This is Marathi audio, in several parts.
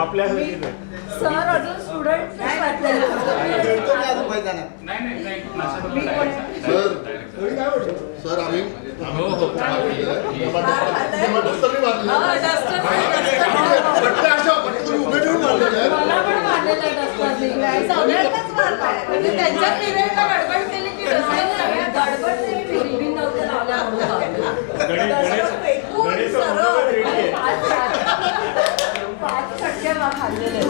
आपल्या सर अजून स्टुडंट सर आम्ही त्यांच्या पिरियडला गडबड केली की गडबड नव्हतं पाच फटके खाल्लेले.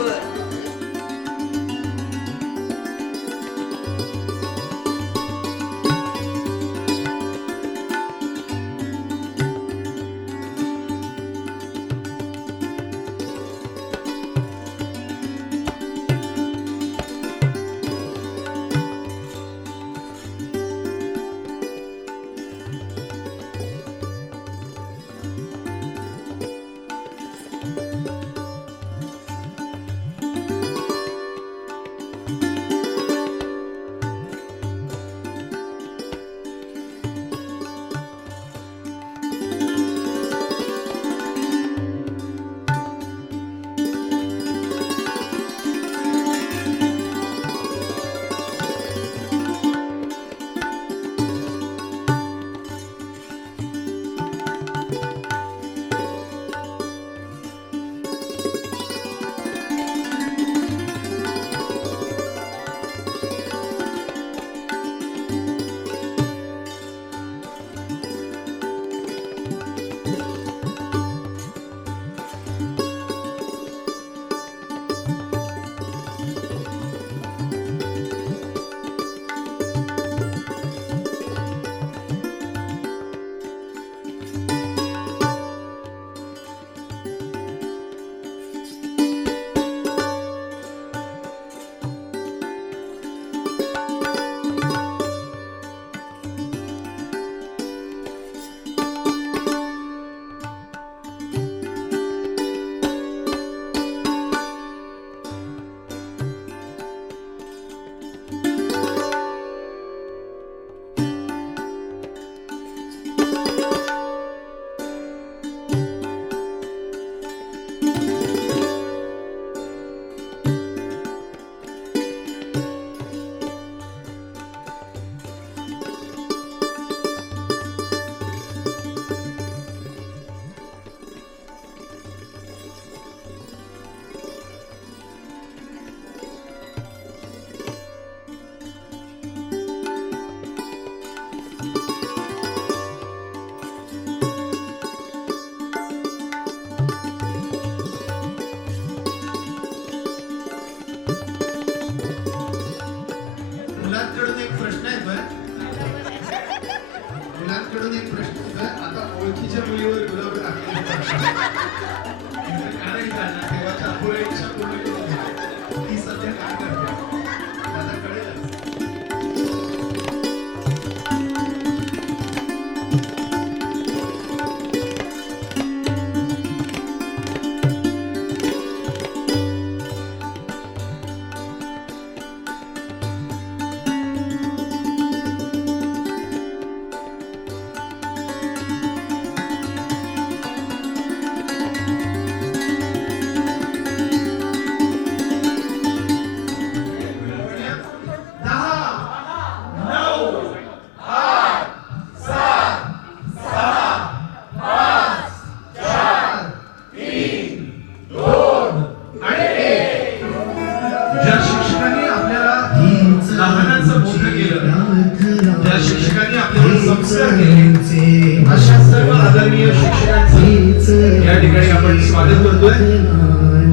अशा सर्व आदरणीय शिक्षकांचं या ठिकाणी आपण स्वागत करतोय.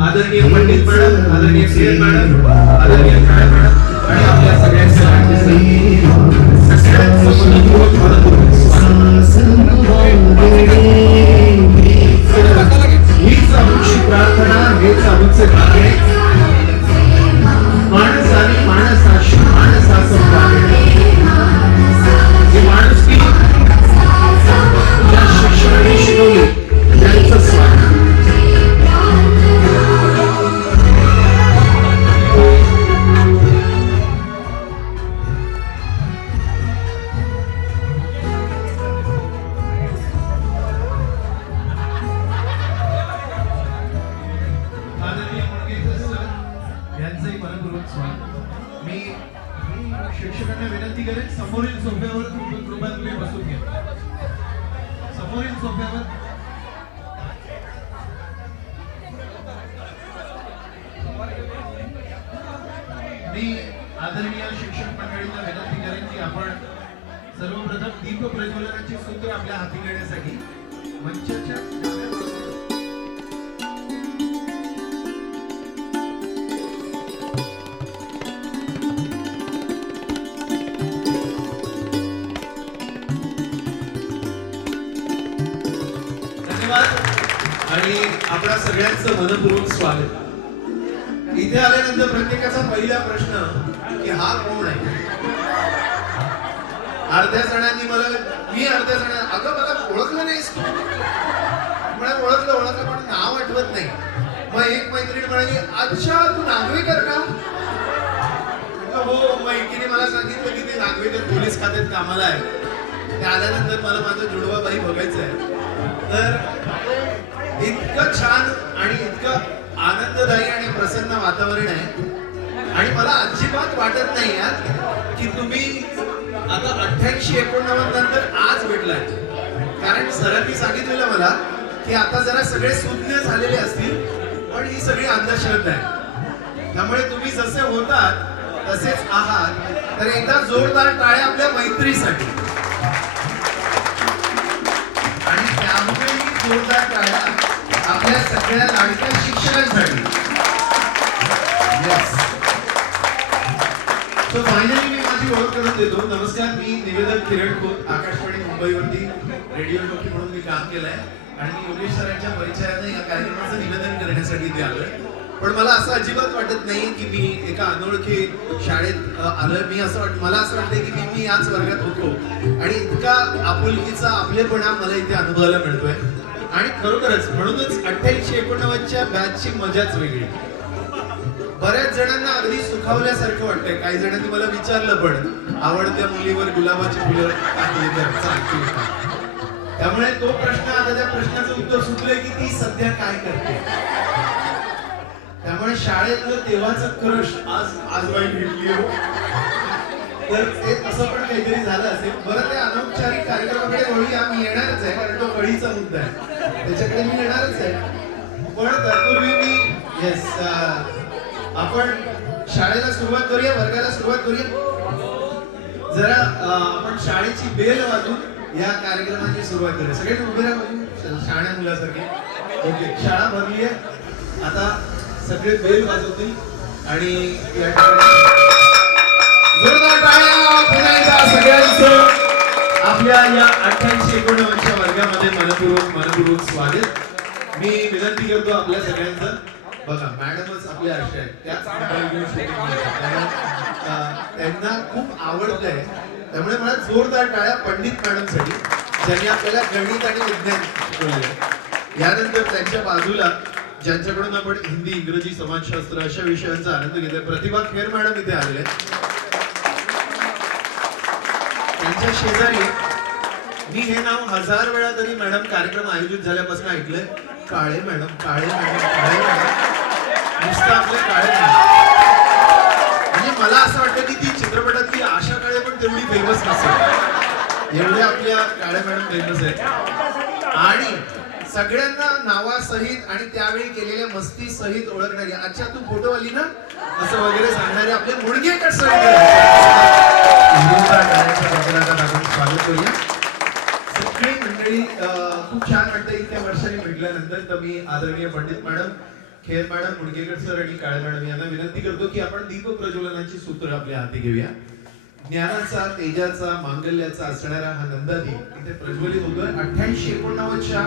आदरणीय पंडित मॅडम, आदरणीय सीएन मॅडम, आदरणीय काळे मॅडम आणि आपल्या सगळ्यांचं सगळ्यांसमोर स्वागत करतोय. हीच आमची प्रार्थना हेच आमचे भाग्य. माणसाने माणसाशी माणसाचं वागणे, जी माणुसकी ज्या शिक्षकांनी शिकवली त्यांचं स्वागत. यांचंही मनपूर्वक स्वागत. मी शिक्षकांना विनंती करेन, समोरील सोफ्यावर कृपया तुम्ही बसून घ्या. समोरील सोफ्यावर मी आदरणीय शिक्षक मंडळींना विनंती करेन की आपण सर्वप्रथम दीप प्रज्वलनाची सूत्र आपल्या हाती घेण्यासाठी मंचाच्या डाव्या बाजूला आणि आपल्या सगळ्यांचं मनपूर्वक स्वागत. इथे आल्यानंतर प्रत्येकाचा पहिला प्रश्न की हा कोण आहे. अर्ध्या जणांनी अर्ध्या जणांना अगं मला ओळखलं नाहीस तू. मला ओळखलं पण नाव आठवत नाही. मग एक मैत्रीण म्हणाली, अच्छा तू नागवेकर का. हो, मग एकीने मला सांगितलं की ते नागवेकर पोलीस खात्यात कामाला आहे. ते आल्यानंतर मला माझं जुडवा बाई बघायचं आहे. तर इतकं छान आणि इतकं आनंददायी आणि प्रसन्न वातावरण आहे आणि मला अजिबात वाटत नाही यार की तुम्ही आता 88-89 नंतर आज भेटलाय. कारण सरांनी सांगितलेलं मला की आता जरा सगळे सुज्ञ झालेले असतील पण ही सगळी अंधश्रद्धा आहे. त्यामुळे तुम्ही जसे होतात तसेच आहात. तर एकदा जोरदार टाळ्या आपल्या मैत्रीसाठी आणि त्यामुळे जोरदार टाळ्या आपल्या सगळ्या लाडक्या शिक्षकांसाठी. येस. सो फायनली मी माझी ओळख करून देतो. नमस्कार, मी निवेदक किरण खोत, आकाशवाणी मुंबईवरती रेडिओ जॉकी म्हणून मी काम केलंय आणि मी योगेश सरांच्या परिचयाने या कार्यक्रमाचं निवेदन करण्यासाठी इथे आलोय. पण मला असं अजिबात वाटत नाही की मी एका अनोळखी शाळेत आलोय. मला असं वाटतंय की मी याच वर्गात होतो आणि इतका आपुलकीचा आपलेपणा मला इथे अनुभवायला मिळतोय. आणि खरोखरच म्हणूनच 88-89च्या बॅचची मजाच वेगळी. बऱ्याच जणांना अगदी सुखावल्यासारखं वाटतंय. काही जणांनी मला विचारलं पण आवडत्या मुलीवर गुलाबाची फुलं टाकली तर चालतील का. त्यामुळे तो प्रश्न, आता त्या प्रश्नाचं उत्तर सुटलंय की ती सध्या काय करते. त्यामुळे शाळेतलं तेव्हाचं क्रश आज बाई भेटली हो. तर ते तसं पण काहीतरी झालं असेल. बरं, त्या अनौपचारिक कार्यक्रमाकडे वळूया. मी येणारच आहे कारण तो कळीचा मुद्दा आहे, त्याच्याकडे मी येणारच आहे. पण तत्पूर्वी मी आपण शाळेला सुरुवात करूया, वर्गाला सुरुवात करूया. जरा आपण शाळेची बेल वाजून या कार्यक्रमाची सुरुवात करूया. सगळे उभे राहा शाळा मुलासारखे. ओके, शाळा भरली आहे. आता सगळे बेल वाजवतील आणि या ठिकाणी जोरदार टाळ्या पुन्हा एकदा सगळ्यांचं आपल्या या 88-89च्या वर्गामध्ये मनपूर्वक स्वागत. मी विनंती करतो आपल्या सगळ्यांचं. बघा, मॅडमच आपल्या अशा आहेत, त्याच त्यांना खूप आवडतंय. त्यामुळे मला जोरदार टाळ्या पंडित मॅडमसाठी, ज्यांनी आपल्याला गणित आणि विज्ञान शिकवले. यानंतर त्यांच्या बाजूला ज्यांच्याकडून आपण हिंदी, इंग्रजी, समाजशास्त्र अशा विषयांचा आनंद घेतोय, प्रतिभा खेर मॅडम इथे आलेले. त्यांच्या शेजारी मी हे नाव 1000 वेळा तरी मॅडम कार्यक्रम आयोजित झाल्यापासून ऐकलंय, काळे मॅडम, काळे मॅडम, काळे मॅडम. नुसतं आपले काळे मॅडम. म्हणजे मला असं वाटतं की ती चित्रपटातली आशा काळे पण तेवढी फेमस नसेल, एवढे आपल्या काळे मॅडम फेमस आहेत. आणि सगळ्यांना नावासहित आणि त्यावेळी केलेल्या मस्ती सहित ओळखणारी, अच्छा तू फोटोवाली ना असं वगैरे सांगणारे आपले मुडगेकर सर. स्वागत करूया. सगळी मंडळी खूप छान वाटतं इतक्या वर्षांनी भेटल्यानंतर. तर मी आदरणीय Pandit madam, Kher madam, Mudgekar sir आणि काळे मॅडम यांना विनंती करतो की आपण दीप प्रज्वलनाची सूत्र आपल्या हाती घेऊया. ज्ञानाचा, तेजाचा, मांगल्याचा असणारा हा नंदादीप इथे प्रज्वलित होतोय 88-89च्या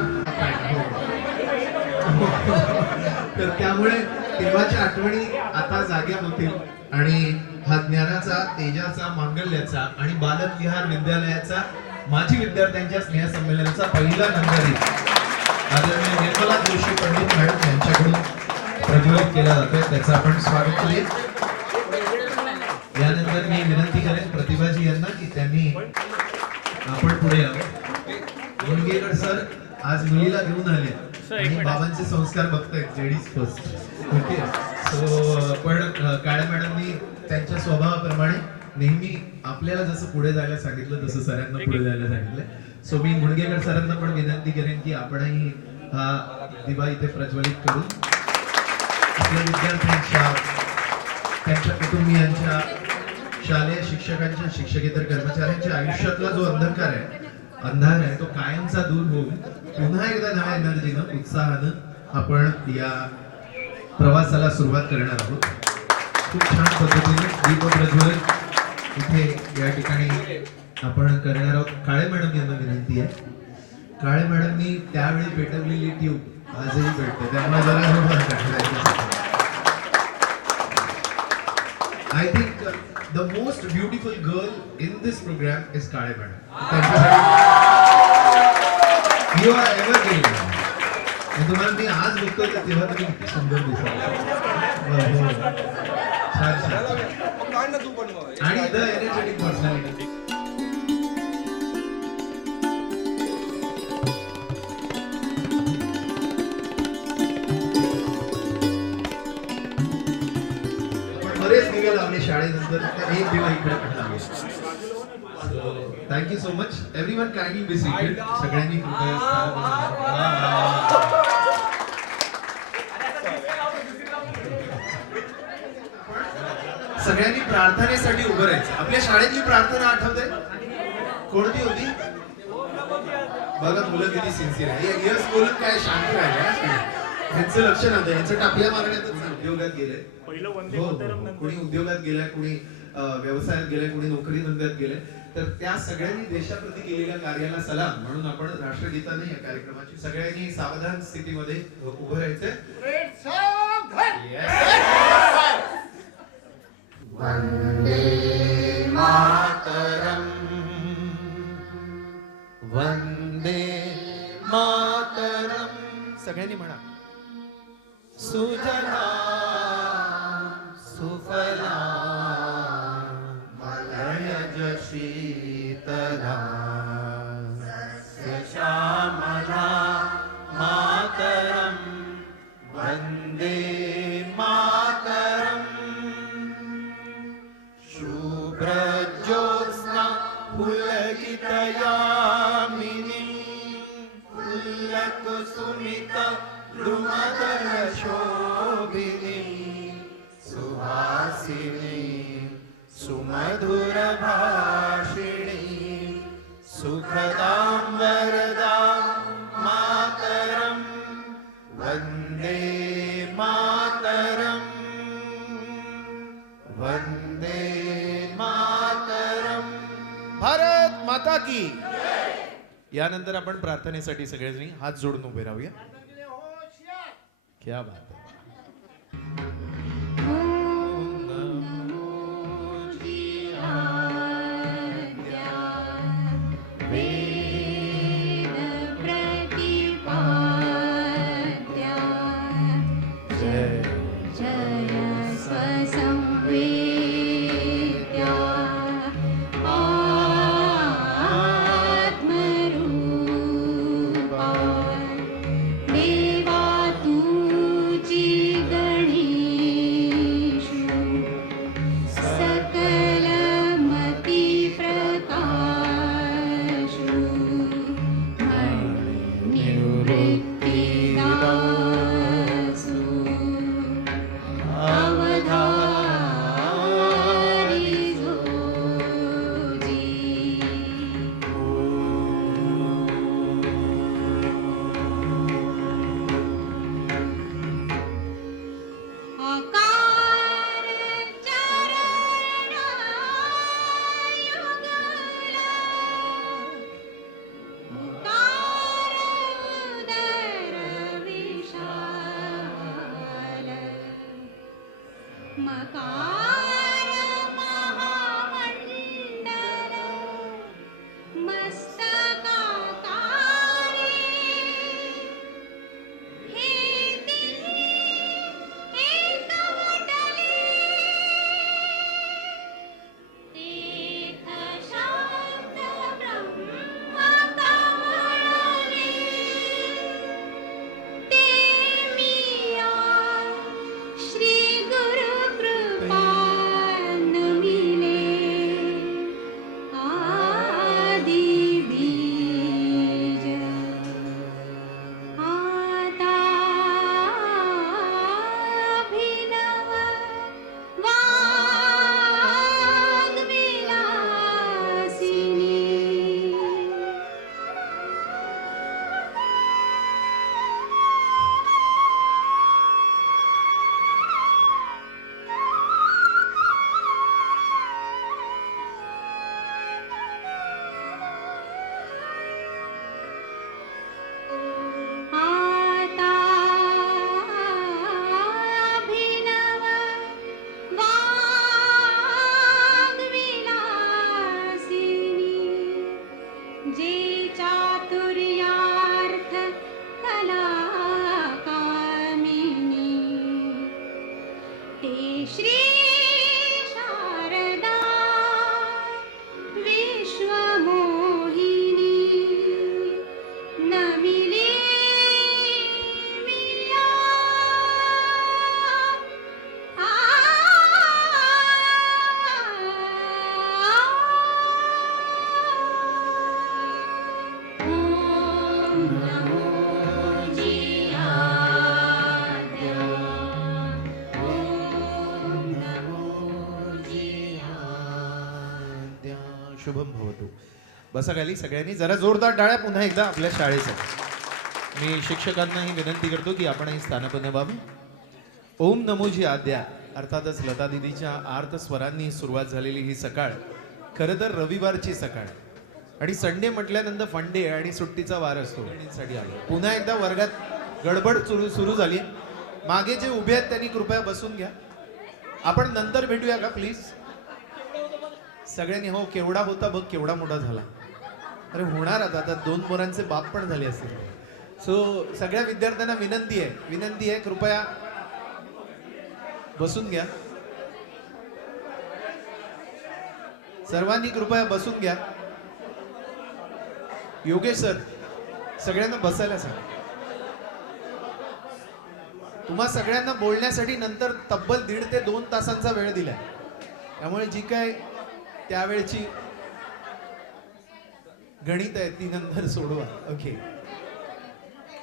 तर त्यामुळे तेव्हाच्या आठवणी आता जाग्या होतील आणि हा ज्ञानाचा, तेजाचा, मांगल्याचा आणि बालविहार विद्यालयाचा माजी विद्यार्थ्यांच्या स्नेहसंमेलनाचा पहिला नंबरी आदरणीय निर्मला जोशी पंडित मॅडम यांच्याकडून प्रज्वलित केला जातोय. त्याचं आपण स्वागत करूया. यानंतर मी विनंती करेन प्रतिभाजी यांना की त्यांनी आपण पुढे यावं. मुनगेकर सर आज मुलीला घेऊन आले आणि बाबांचे संस्कार बघतायत, लेडीज फर्स्ट. ओके. सो पण काळे मॅडमनी त्यांच्या स्वभावाप्रमाणे नेहमी आपल्याला जसं पुढे जायला सांगितलं तसं सरांना पुढे जायला सांगितलं. सो मी मुनगेकर सरांना पण विनंती करेन की आपणही हा दिवा इथे प्रज्वलित करून आपल्या विद्यार्थ्यांच्या, त्यांच्या कुटुंबियांच्या, शालेय शिक्षकांच्या, शिक्षकेतर कर्मचाऱ्यांच्या आयुष्यातला जो अंधार आहे तो कायमचा दूर होऊन पुन्हा एकदा नव्या एनर्जीनं, उत्साहानं आपण या प्रवासाला सुरुवात करणार आहोत. खूप छान पद्धतीने दीप प्रज्वलित इथे या ठिकाणी आपण करणार आहोत. काळे मॅडम यांना विनंती आहे. काळे मॅडमनी त्यावेळी पेटवलेली ट्यूब आजही पेटते, त्यामुळे जरा I think the most beautiful girl in this program is Kale Madam. You are evergreen. आणि तुम्हाला मी आज बघतोय तर तेव्हा तुम्ही किती सुंदर दिसाल. छान छान. आणि द एनर्जेटिक पर्सनॅलिटी. बरेच दिवे लावले शाळेनंतर, एक दिवा इकडे पडला. Thank you so much. Everyone kindly be seated. सगळ्यांनी कृपया सगळ्यांनी प्रार्थनेसाठी उभं राहायचं. आपल्या शाळेची प्रार्थना आठवते कोणती होती? बघा मुलं किती सिन्सिअर आहे. यस बोलून काय शांत राहिले. ह्यांचं लक्ष नव्हतं, ह्यांचं टापल्या मारण्यातच उद्योगात गेले. कोणी उद्योगात गेलाय, कोणी व्यवसायात गेले, कोणी नोकरी धंद्यात गेले. तर त्या सगळ्यांनी देशाप्रती केलेल्या कार्याला सलाम म्हणून आपण राष्ट्रगीताने या कार्यक्रमाची सगळ्यांनी सावधान स्थितीमध्ये उभं राहायचंय. वंदे मातरम, वंदे मातरम. सगळ्यांनी म्हणा. सुजला सुफला मलयज शीतला श्यामला मातरम, वंदे मातरम. शुभ्र ज्योत्स्ना पुलकित यामिनी फुल्लकुसुमित द्रुमदल शोभिनी सुहासिनी सुमधुर भाषिणी सुखदां वरदां मातरं, वन्दे मातरं, वन्दे मातरं. भारत माता की. यानंतर आपण प्रार्थनेसाठी सगळेजणी हात जोडून उभे राहूया. क्या बात है. देवा तुझी शुभम भवतु. बसा खाली सगळ्यांनी. जरा जोरदार टाळ्या पुन्हा एकदा आपल्या शाळेसाठी. मी शिक्षकांनाही विनंती करतो की आपणही स्थानपन्न व्हावे. ओम नमोजी आद्या अर्थातच लता दिदीच्या आर्त स्वरांनी सुरुवात झालेली ही सकाळ खरं तर रविवारची सकाळ आणि संडे म्हटल्यानंतर फंडे आणि सुट्टीचा वार असतो. साठी आलो. पुन्हा एकदा वर्गात गडबड सुरू झाली. मागे जे उभे आहेत त्यांनी कृपया बसून घ्या. आपण नंतर भेटूया का प्लीज. सगळ्यांनी. हो केवढा होता बघ केवढा मोठा झाला. अरे होणार आता 2 पोरांचे बाप पण झाले असतील. सो सगळ्या विद्यार्थ्यांना विनंती आहे कृपया बसून घ्या. सर्वांनी कृपया बसून घ्या. योगेश सर सगळ्यांना बसायला सांग. तुम्हा सगळ्यांना बोलण्यासाठी नंतर तब्बल 1.5 ते 2 तासांचा वेळ दिलाय. त्यामुळे जी काय त्यावेळची गणित आहे ती नंतर सोडवा. ओके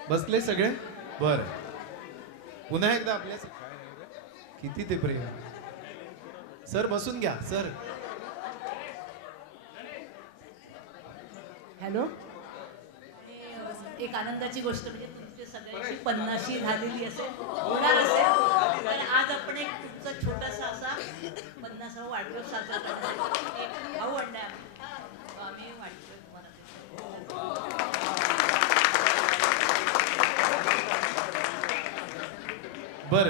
बसले सगळे. बर पुन्हा एकदा आपल्या किती ते प्रेम. सर बसून घ्या. Sir hello. एक आनंदाची गोष्ट म्हणजे तुमची सगळ्यांची 50शी झालेली असेल होणार असेल तर आज आपण एक तुमचा छोटासा असा 50वा वाढदिवस साजरा करणार. एक भाऊ आणलाय आम्ही वाटतोय तुम्हाला. बर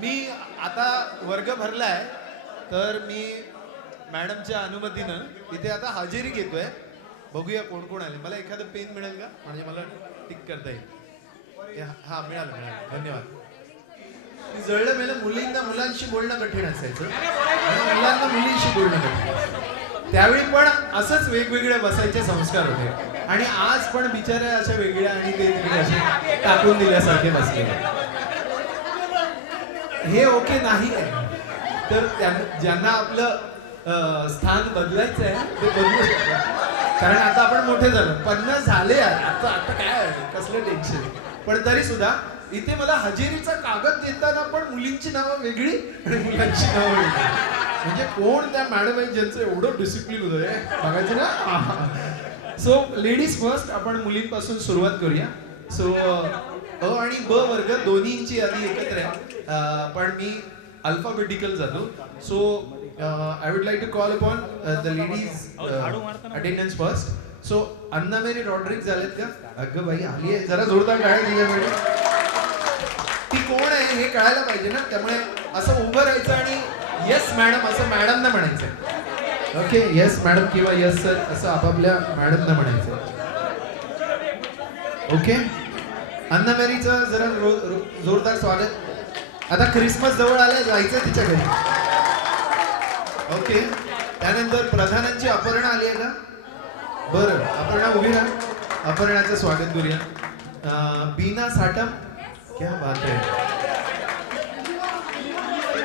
मी आता वर्ग भरलाय तर मी मॅडमच्या अनुमतीनं इथे आता हजेरी घेतोय. बघूया कोण कोण आले. मला एखादं पेन मिळेल का म्हणजे मला टिक करता येईल. हा मिळालं. धन्यवाद. जळलं मेलं. मुलींना मुलांशी बोलणं कठीण असायचं आणि मुलांना मुलींशी बोलणं कठीण. त्यावेळी पण असंच वेगवेगळे बसायचे संस्कार होते आणि आज पण बिचाऱ्या अशा वेगळ्या आणि ते असे टाकून दिल्यासारखे बसले. हे ओके नाही आहे तर ज्यांना आपलं स्थान बदलायचं आहे ते बदलू शकतात. कारण आता आपण मोठे झालो. 50 झाले आता काय कसलं टेन्शन. पण तरी सुद्धा इथे मला हजेरीचा कागद देताना पण मुलींची नावं वेगळी आणि मुलांची नावं वेगळी. म्हणजे कोण त्या मॅडम आहेत ज्यांचं एवढं डिसिप्लिन होतं बघायचं ना. So ladies first. आपण मुलींपासून सुरुवात करूया. सो अ आणि ब वर्ग दोन्हींची यादी एकत्र आहे पण मी अल्फाबेटिकल जातो. So I would like to call upon the ladies attendance first. So Anna Mary Rodrick झालेत का. अगं बाई आली आहे. जरा जोरदार टाळ्या दिल्या पाहिजे. ती कोण आहे हे कळायला पाहिजे ना. त्यामुळे असं उभं राहायचं आणि येस मॅडम असं मॅडमना म्हणायचं. ओके, येस मॅडम किंवा येस सर असं आपापल्या मॅडमना म्हणायचं. ओके, अन्ना मेरीचं जरा जोरदार स्वागत. आता क्रिसमस जवळ आलाय, जायचं तिच्या घरी. ओके, त्यानंतर प्रधानांची अपर्णा आली आहे का? बरं, अपर्णा उभी राहा. अपर्णाचं स्वागत करूया. बीना साटम, क्या बात आहे.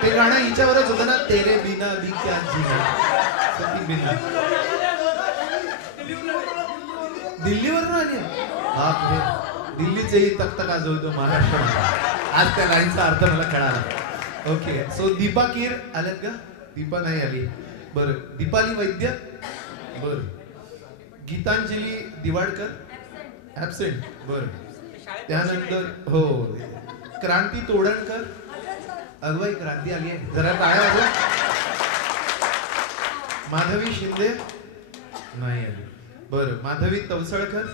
ते गाणं हिच्यावरच होतं ना, तेरे बिना भी क्या जीना. सती बिना दिल्लीवरून आली. बापरे, दिल्लीचेही तख्त गाजवतो महाराष्ट्रामध्ये. आज त्या लाईनचा अर्थ मला कळाला. ओके, सो दीपा कीर आल्यात का? दीपा नाही आली. बरं, दीपाली वैद्य. बरं, गीतांजली दिवाडकर ऍबसेंट. बरं, त्यानंतर हो क्रांती तोडणकर. अगवाई क्रांती आली आहे, जरा टाळ्या वाजवा. माधवी शिंदे नाही आली. बरं, माधवी तवसळकर.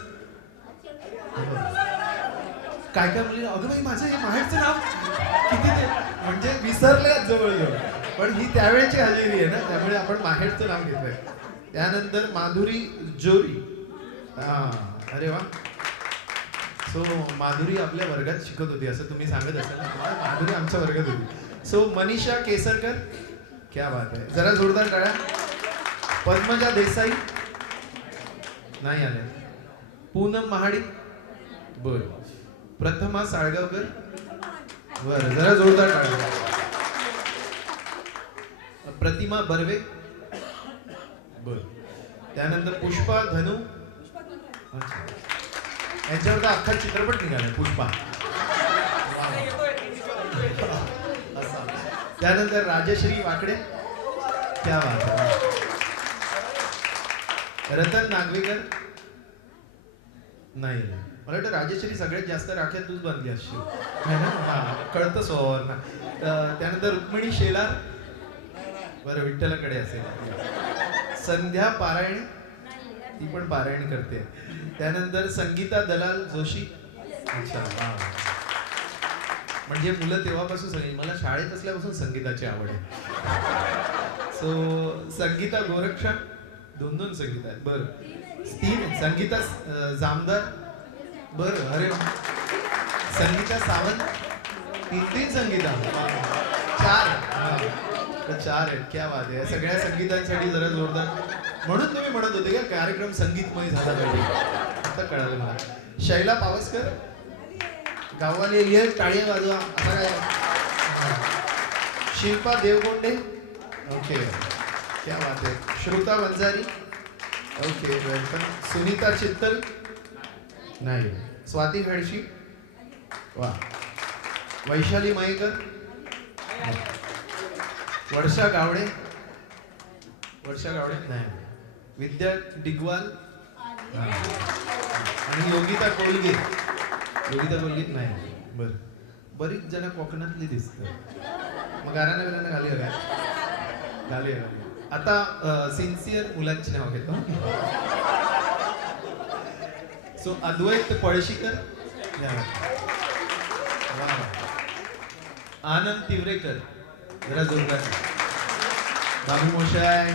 काय काय मुली, अगं बाई माझं हे माहेरचं नाव किती ते म्हणजे विसरले जवळजवळ, पण ही त्यावेळेची हजेरी आहे ना, त्यामुळे आपण माहेरचं नाव घेतोय. त्यानंतर माधुरी जोरी. अरे वा. सो माधुरी आपल्या वर्गात शिकत होती असं तुम्ही सांगत असाल ना. माधुरी आमच्या वर्गात होती. सो मनीषा केसरकर, क्या बात आहे, जरा जोरदार टाळ्या. पद्मजा देसाई नाही आले. पूनम महाडिक. बर, प्रथमा साळगावकर. बर, जरा जोरदार टाळ्या. प्रतिमा बर्वे. बर, त्यानंतर पुष्पा धनु. अच्छा, याच्यावर तर अख्खा चित्रपट निघाला पुष्पा. त्यानंतर राजश्री वाकडे, क्या बात आहे. रतन नागवेकर नाही. मला वाटतं राजश्री सगळ्यात जास्त राख्या तूच बांधली असशील, हा कळतं स्वभावावर ना. त्यानंतर रुक्मिणी शेलार. बरं, विठ्ठलाकडे असेल. संध्या पारायण, ती पण पारायण करते. त्यानंतर संगीता दलाल जोशी. अच्छा, वा. म्हणजे मुलं तेव्हापासून सगळी, मला शाळेत असल्यापासून संगीताची आवड आहे. सो संगीता गोरक्षा. दोन संगीता आहेत. बरं, तीन. संगीता जामदार. बरं, अरे संगीता सावंत. तीन संगीता. चार आहेत, क्या बात आहे. सगळ्या संगीतांसाठी जरा जोरदार. म्हणून तुम्ही म्हणत होते का कार्यक्रम संगीतमय झाला पाहिजे, आता कळालं मला. शैला पावसकर. गाववाले ये टाळी वाजवा असा काय. शिल्पा देवगोंडे. ओके, क्या बात आहे. श्रुता वंजारी. Okay, welcome. सुनीता चित्तल नाही. स्वाती खडशी. वा. वैशाली मयेकर. वर्षा गावडे. वर्षा गावडे नाही. विद्या डिगवाल आणि योगिता कोलगे. योगिता कोलगे नाही. बर, बरीच जण कोकणातली दिसत. मग गारांना घाली काय घाली. आता सिन्सिअर मुलांची नाव घेतो. सो अद्वैत पळशीकर. आनंद तिवरेकर. जरा जोरदार. बाबू मोशाय.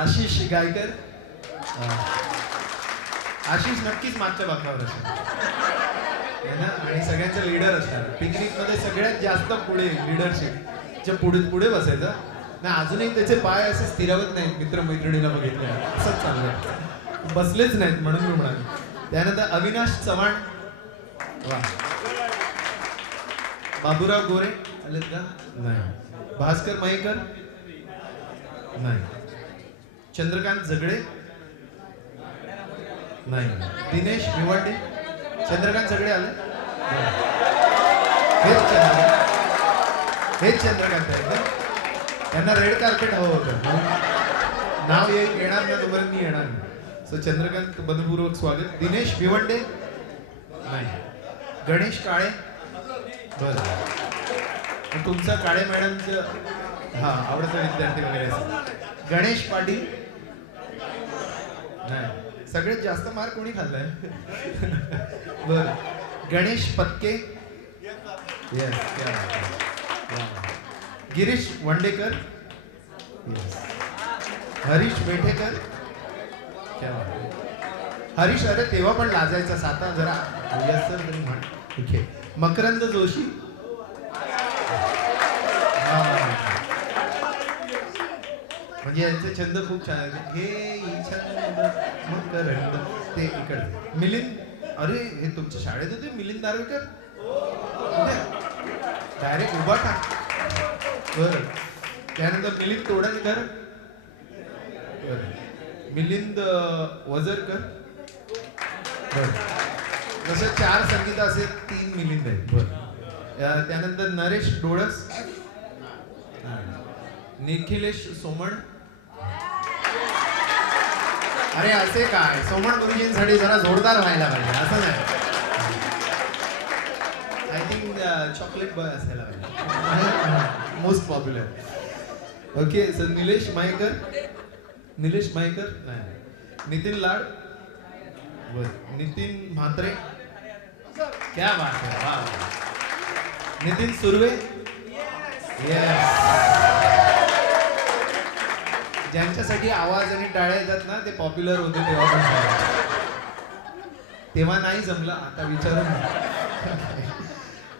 आशिष गायकर. आशिष नक्कीच मागच्या बाकावर असेल ना, आणि सगळ्यांचं लीडर असणार. पिकनिक मध्ये सगळ्यात जास्त पुढे लीडरशिपच्या पुढे बसायचं ना. अजूनही त्याचे पाय असे स्थिरावत नाहीत. मित्रमैत्रिणीला बघितलं असंच चाललंय, बसलेच नाहीत म्हणून मी म्हणाले. त्यानंतर अविनाश चव्हाण. वा. बाबूराव गोरे आलेत का? नाही. भास्कर मयेकर नाही. चंद्रकांत झगडे नाही. दिनेश भिवंडे. चंद्रकांत झगडे आले. हेच चंद्रकांत आहे. त्यांना रेड कार्पेट हवं होतं, नाव येणार ना तोपर्यंत मी येणार नाही. सो चंद्रकांत मनपूर्वक स्वागत. दिनेश भिवंडे नाही. गणेश काळे. बरं, तुमचा काळे मॅडमचं हा आवडता विद्यार्थी वगैरे असेल. गणेश पाटील नाही. सगळ्यात जास्त मार्क कोणी खाल्लाय? बर, गणेश पत्के. येस, क्या गिरीश वंडेकर, हरीश बेठेकर, क्या बात आहे. हरीश, अरे तेव्हा पण लाजायचा, साता जरा सर तरी म्हण. ओके. मकरंद जोशी, म्हणजे यांचे छंद खूप छान आहेत. हे छंद मकरंद, ते इकडे. मिलिंद, अरे हे तुमच्या शाळेत होते मिलिंद दारवेकर, डायरेक्ट उभा टाक. बरं. त्यानंतर मिलिंद तोडणकर, मिलिंद वजरकर. जसं 4 संगीत असेल 3 मिलिंद आहेत. बरं. त्यानंतर नरेश डोळस, निखिलेश सोमण. अरे असे काय, सोमण गुरुजींसाठी जरा जोरदार व्हायला पाहिजे, असं नाही. आय थिंक चॉकलेट बॉय असायला पाहिजे, most popular. Okay. Sir Nilesh Mayekar, Nilesh Mayekar नाही. नितीन लाड, नितीन म्हात्रे, क्या बात है, वाह. नितीन सुर्वे, ज्यांच्यासाठी आवाज आणि टाळ्या येतात ना, ते पॉप्युलर होते तेव्हा पण. तेव्हा नाही जमलं, आता विचारून.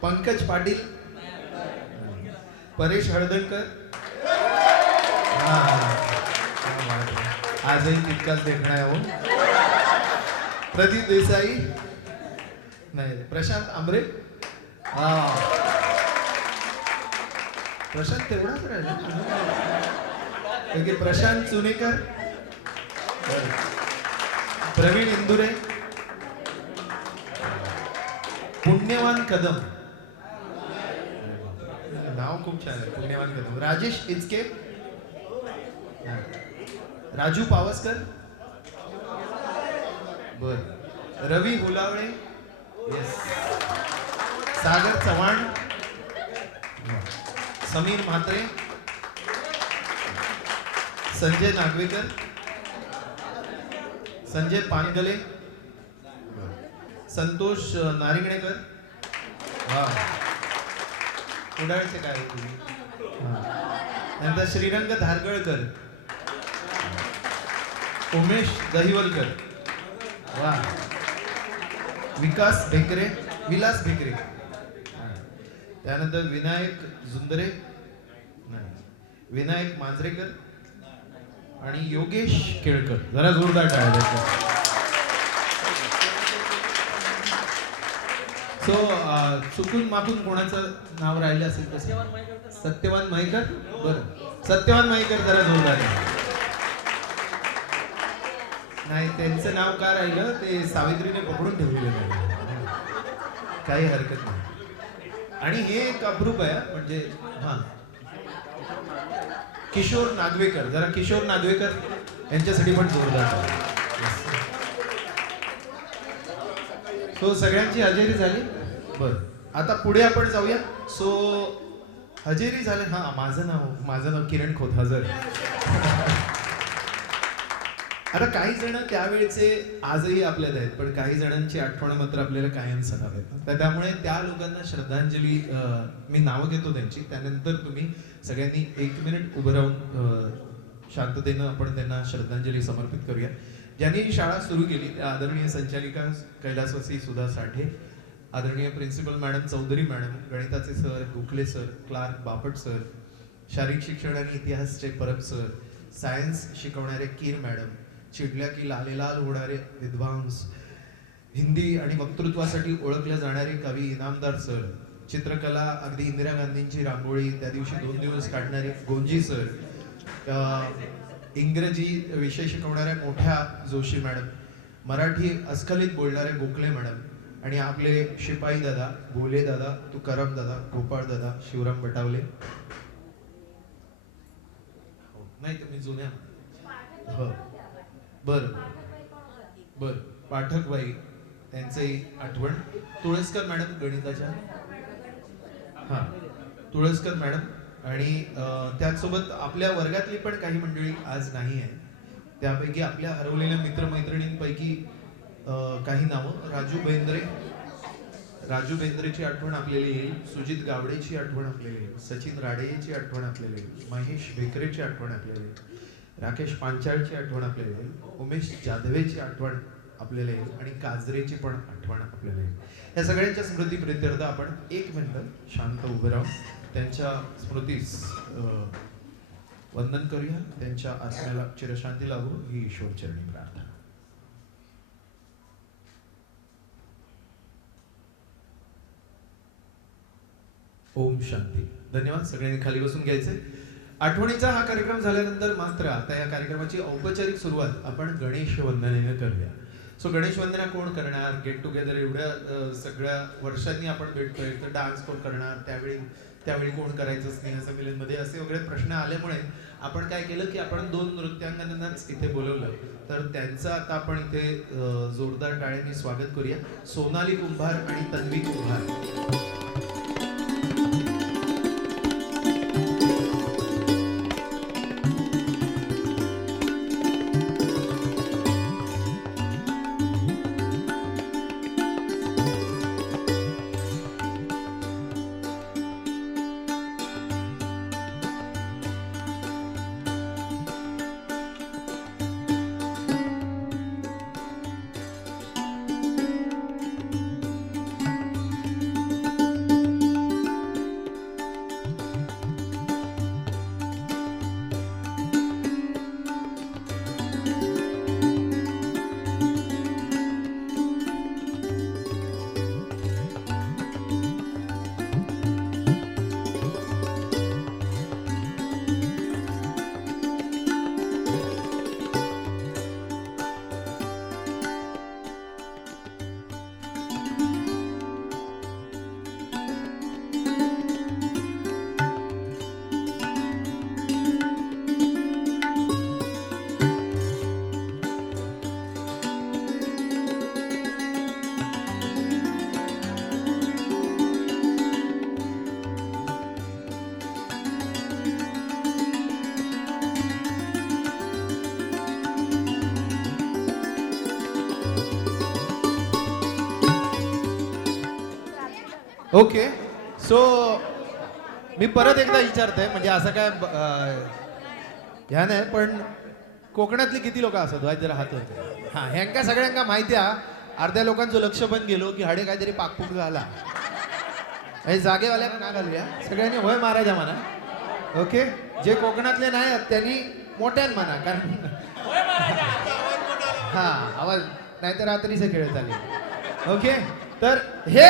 पंकज पाटील, परेश हळदणकर, आजही तितकाच देखणा आहे हो. प्रदीप देसाई नाही. प्रशांत आंबरे, प्रशांत तेवढाच राहिला. प्रशांत चुनेकर, प्रवीण इंदुरे, पुण्यवान कदम, नाव खूप छान आहे, पुण्यवान कदम. राजेश इचके, राजू पावसकर, बर. रवी हुलावळे, सागर चव्हाण, समीर म्हात्रे, संजय नागवेकर, संजय पानगले, संतोष नारिंगणेकर. कुडाळचे काय तुम्ही. नंतर श्रीरंग धारगळकर, उमेश दहिवलकर, वा. विलास भेकरे. त्यानंतर विनायक झुंदरे, विनायक मांजरेकर आणि योगेश केळकर. जरा जोरदार टाळ्या. सो चुकून मागून कोणाचं नाव राहिलं असेल तर सत्यवान मयेकर. बरं, सत्यवान मयेकर, जरा जोरदार. नाही, त्यांचं नाव का राहिलं ते सावित्रीने पकडून ठेवलेलं नाही, काही हरकत नाही. आणि हे एक अप्रूप आहे म्हणजे. हा, किशोर नागवेकर, जरा किशोर नागवेकर यांच्यासाठी पण जोरदार. सो सगळ्यांची हजेरी झाली. बरं, आता पुढे आपण जाऊया. सो हजेरी झाले. हा, माझं नाव किरण खोत, हजर. आता काही जण त्यावेळेचे आजही आपल्यात आहेत, पण काही जणांची आठवण मात्र आपल्याला कायम सणावेत. तर त्यामुळे त्या लोकांना श्रद्धांजली, मी नावं घेतो त्यांची, त्यानंतर तुम्ही सगळ्यांनी 1 मिनिट उभं राहून शांततेनं आपण त्यांना श्रद्धांजली समर्पित करूया. ज्यांनी ही शाळा सुरू केली त्या आदरणीय संचालिका कैलासवासी सुधा साठे, आदरणीय प्रिन्सिपल मॅडम चौधरी मॅडम, गणिताचे sir Gokhale sir, clerk Bapat sir, शारीरिक शिक्षण आणि इतिहासचे परब सर, सायन्स शिकवणारे कीर मॅडम, चिडल्या की लालेलाल होणारे विद्वांस, हिंदी आणि वक्तृत्वासाठी ओळखले जाणारे कवी इनामदार सर, चित्रकला अगदी इंदिरा गांधींची रांगोळी त्या दिवशी 2 दिवस काढणारे गोंजी सर, इंग्रजी विषय शिकवणाऱ्या मोठ्या जोशी मॅडम, मराठी अस्खलित बोलणारे गोखले मॅडम, आणि आपले शिपाई दादा, बोले दादा, तुकाराम दादा, गोपाळ दादा, शिवराम बटावले. नाही तुम्ही जुन्या. हो, बर, पाठकबाई, त्यांचंही आठवण. तुळसकर मॅडम गणिताच्या, हा, तुळसकर मॅडम. आणि त्याचसोबत आपल्या वर्गातली पण काही मंडळी आज नाही आहे, त्यापैकी आपल्या हरवलेल्या मित्रमैत्रिणींपैकी काही नावं. राजू बेंद्रे, राजू बेंद्रेची आठवण आपल्याला येईल, सुजित गावडेची आठवण आपल्याला येईल, सचिन राडेची आठवण आपल्याला येईल, महेश बेकरेची आठवण आपल्याला येईल, राकेश पांचाळची आठवण आपल्याला येईल, उमेश जाधवेची आठवण आपल्याला येईल आणि काजरेची पण आठवण आपल्याला येईल. या सगळ्यांच्या स्मृती प्रित्यर्थ आपण 1 मिनिट शांत उभे राहून त्यांच्या स्मृतीस वंदन करूया. त्यांच्या आत्म्याला चिरशांती लाभो ही ईश्वरचरणी प्रार्थना. ओम शांती. धन्यवाद. सगळ्यांनी खाली बसून घ्यायचे. आठवणीचा हा कार्यक्रम झाल्यानंतर मात्र आता या कार्यक्रमाची औपचारिक सुरुवात आपण गणेश वंदनेने करूया. सो गणेश वंदना कोण करणार? गेट टुगेदर एवढ्या सगळ्या वर्षांनी आपण भेटतोय, तर डान्स कोण करणार? त्यावेळी कोण करायचं स्नेहसंमेलनमध्ये असे वगैरे प्रश्न आल्यामुळे आपण काय केलं की आपण 2 नृत्यांगनांनाच इथे बोलवलं. तर त्यांचं आता आपण इथे जोरदार टाळ्यांनी स्वागत करूया. सोनाली कुंभार आणि तन्वी कुंभार. ओके. सो मी परत एकदा विचारतोय, म्हणजे असं काय ह्या नाही, पण कोकणातली किती लोक असत व्हाय जरा हात होते. हां, ह्यांका सगळ्यांका माहिती आहे. अर्ध्या लोकांचं लक्ष पण गेलो की हाडे काहीतरी पाकपूक झाला. हे जागेवाल्या ना घालूया सगळ्यांनी होय मारायच्या म्हणा. ओके. जे कोकणातले नाही आहेत त्यांनी मोठ्यान म्हणा, कारण हा आवाज नाहीतर रात्रीचे खेळ चालेल. ओके. तर हे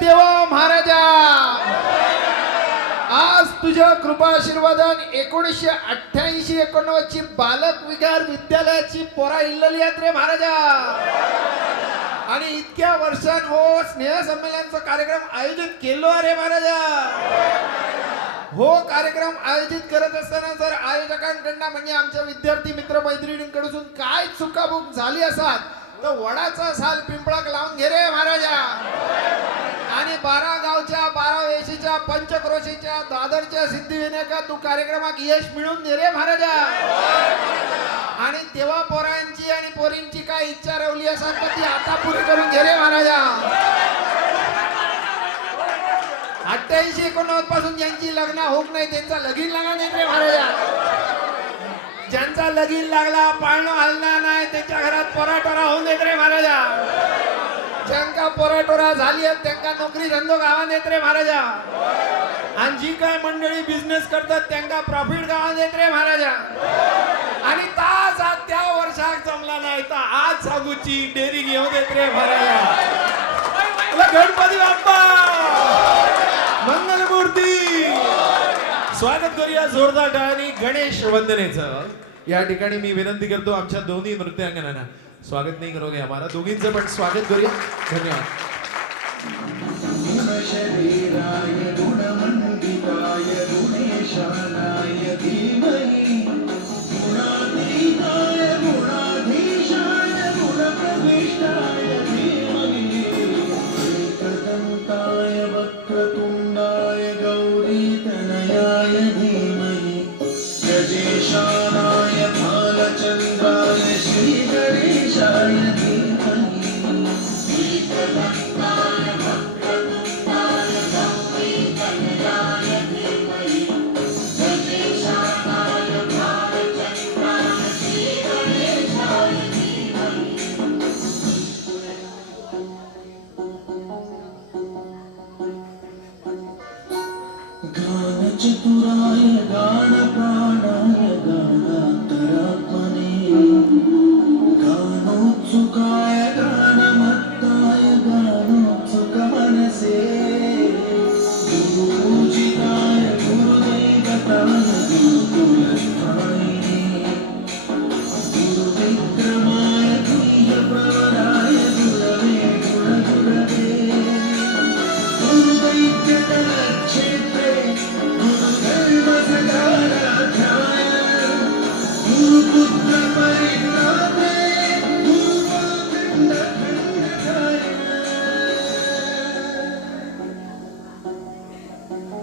देवा महाराजा, आज तुझ्या कृपा आशीर्वादान 1988-89 ची बालक विहार विद्यालयाची पोरा इल्लली आहेत रे महाराजा. आणि इतक्या वर्षां हो स्नेह संमेलनाचा कार्यक्रम आयोजित केलो रे महाराजा. हो कार्यक्रम आयोजित करत असताना जर आयोजकांकडनं म्हणजे आमच्या विद्यार्थी मित्र मैत्रिणींकडून काय चुकाबुक झाली असतात तर वडाचा साल पिंपळाक लावून घे रे महाराजा. आणि 12 गावच्या 12 वेशीच्या पंचक्रोशीच्या दादरच्या सिद्धिविनायकात तू कार्यक्रमात यश मिळवून दे रे महाराजा. आणि तेव्हा पोरांची आणि पोरींची काय इच्छा रवली असेल तर ती आता पुरी करून घे रे महाराजा. 88-89 पासून ज्यांची लग्न होत नाही त्यांचा लगीन लागा नाही रे महाराजा. ज्यांचा लगीन लागला पाळणं हलणार नाही त्यांच्या घरात पोराटोरा होऊन देत रे महाराजा. ज्यांका पोराटोरा झाली आहेत त्यांना नोकरी धंदो गावा देत रे महाराजा. आणि जी काय मंडळी बिझनेस करतात त्यांना प्रॉफिट गावा देत रे महाराजा. आणि तास आज त्या वर्षात जमला नाही तर आज सागूची डेअरी घेऊ देत रे महाराजा. गणपती बाप्पा मंगलमूर्ती. स्वागत करूया जोरदार टाळ्यांनी गणेश वंदनेचं. या ठिकाणी मी विनंती करतो आमच्या दोन्ही नृत्यांगनांना, स्वागत नाही करोगे हमारा, दोघींचं पण स्वागत करूया. धन्यवाद. श्री गणेशाय धीमहि गान प्राणाय गानान्तरात्मने गानोत्सुकाय गानमत्ताय गानोत्सुकमनसे गुरुपूजिताय गुरुदैवताय गुरुकुलस्थायिने गुरुविक्रमाय गुह्यप्रवराय गुरवे गुणगुरवे गुरुदैत्यकलक्षेत्रे गुरुधर्मसदाराध्याय गुरुपुत्रपरित्रात्रे गुरुपाखण्डखण्डकाय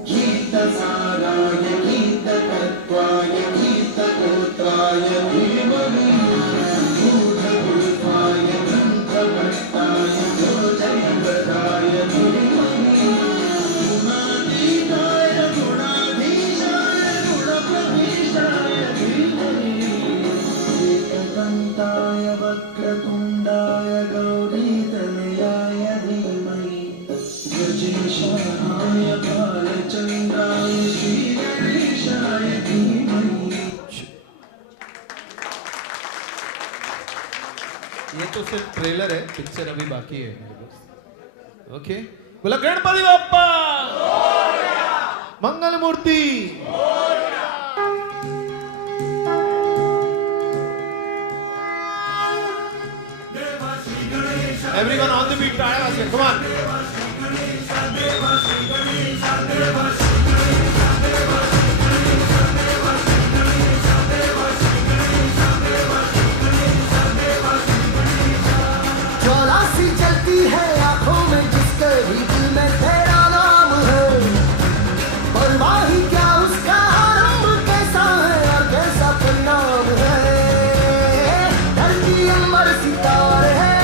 गीतसाराय गीततत्त्वाय गीतगोत्राय धीमहि गूढगुल्फाय ग्रन्थभट्टाय योजयप्रदाय धीमहि गुणातीताय गुणाधीशाय गुणप्रविष्टाय धीमहि एकदन्ताय वक्रतुण्डाय गौरीतनयाय धीमहि गजेशाय बालचन्द्राय श्रीगणेशाय धीमहि। ये तो सिर्फ ट्रेलर है, पिक्चर अभी बाकी है मेरे दोस्त। ओके, बोला गणपति बाप्पा मंगल मूर्ति। एवरीवन ऑन द बीट, टाळ्या वाजवा, कम ऑन। ज्वालासी चलती है आंखों में जिसके भी दिल में तेरा नाम है, परवाही क्या उसका आरंभ कैसा है और कैसा परिणाम है। धरती अंबर सितारे है,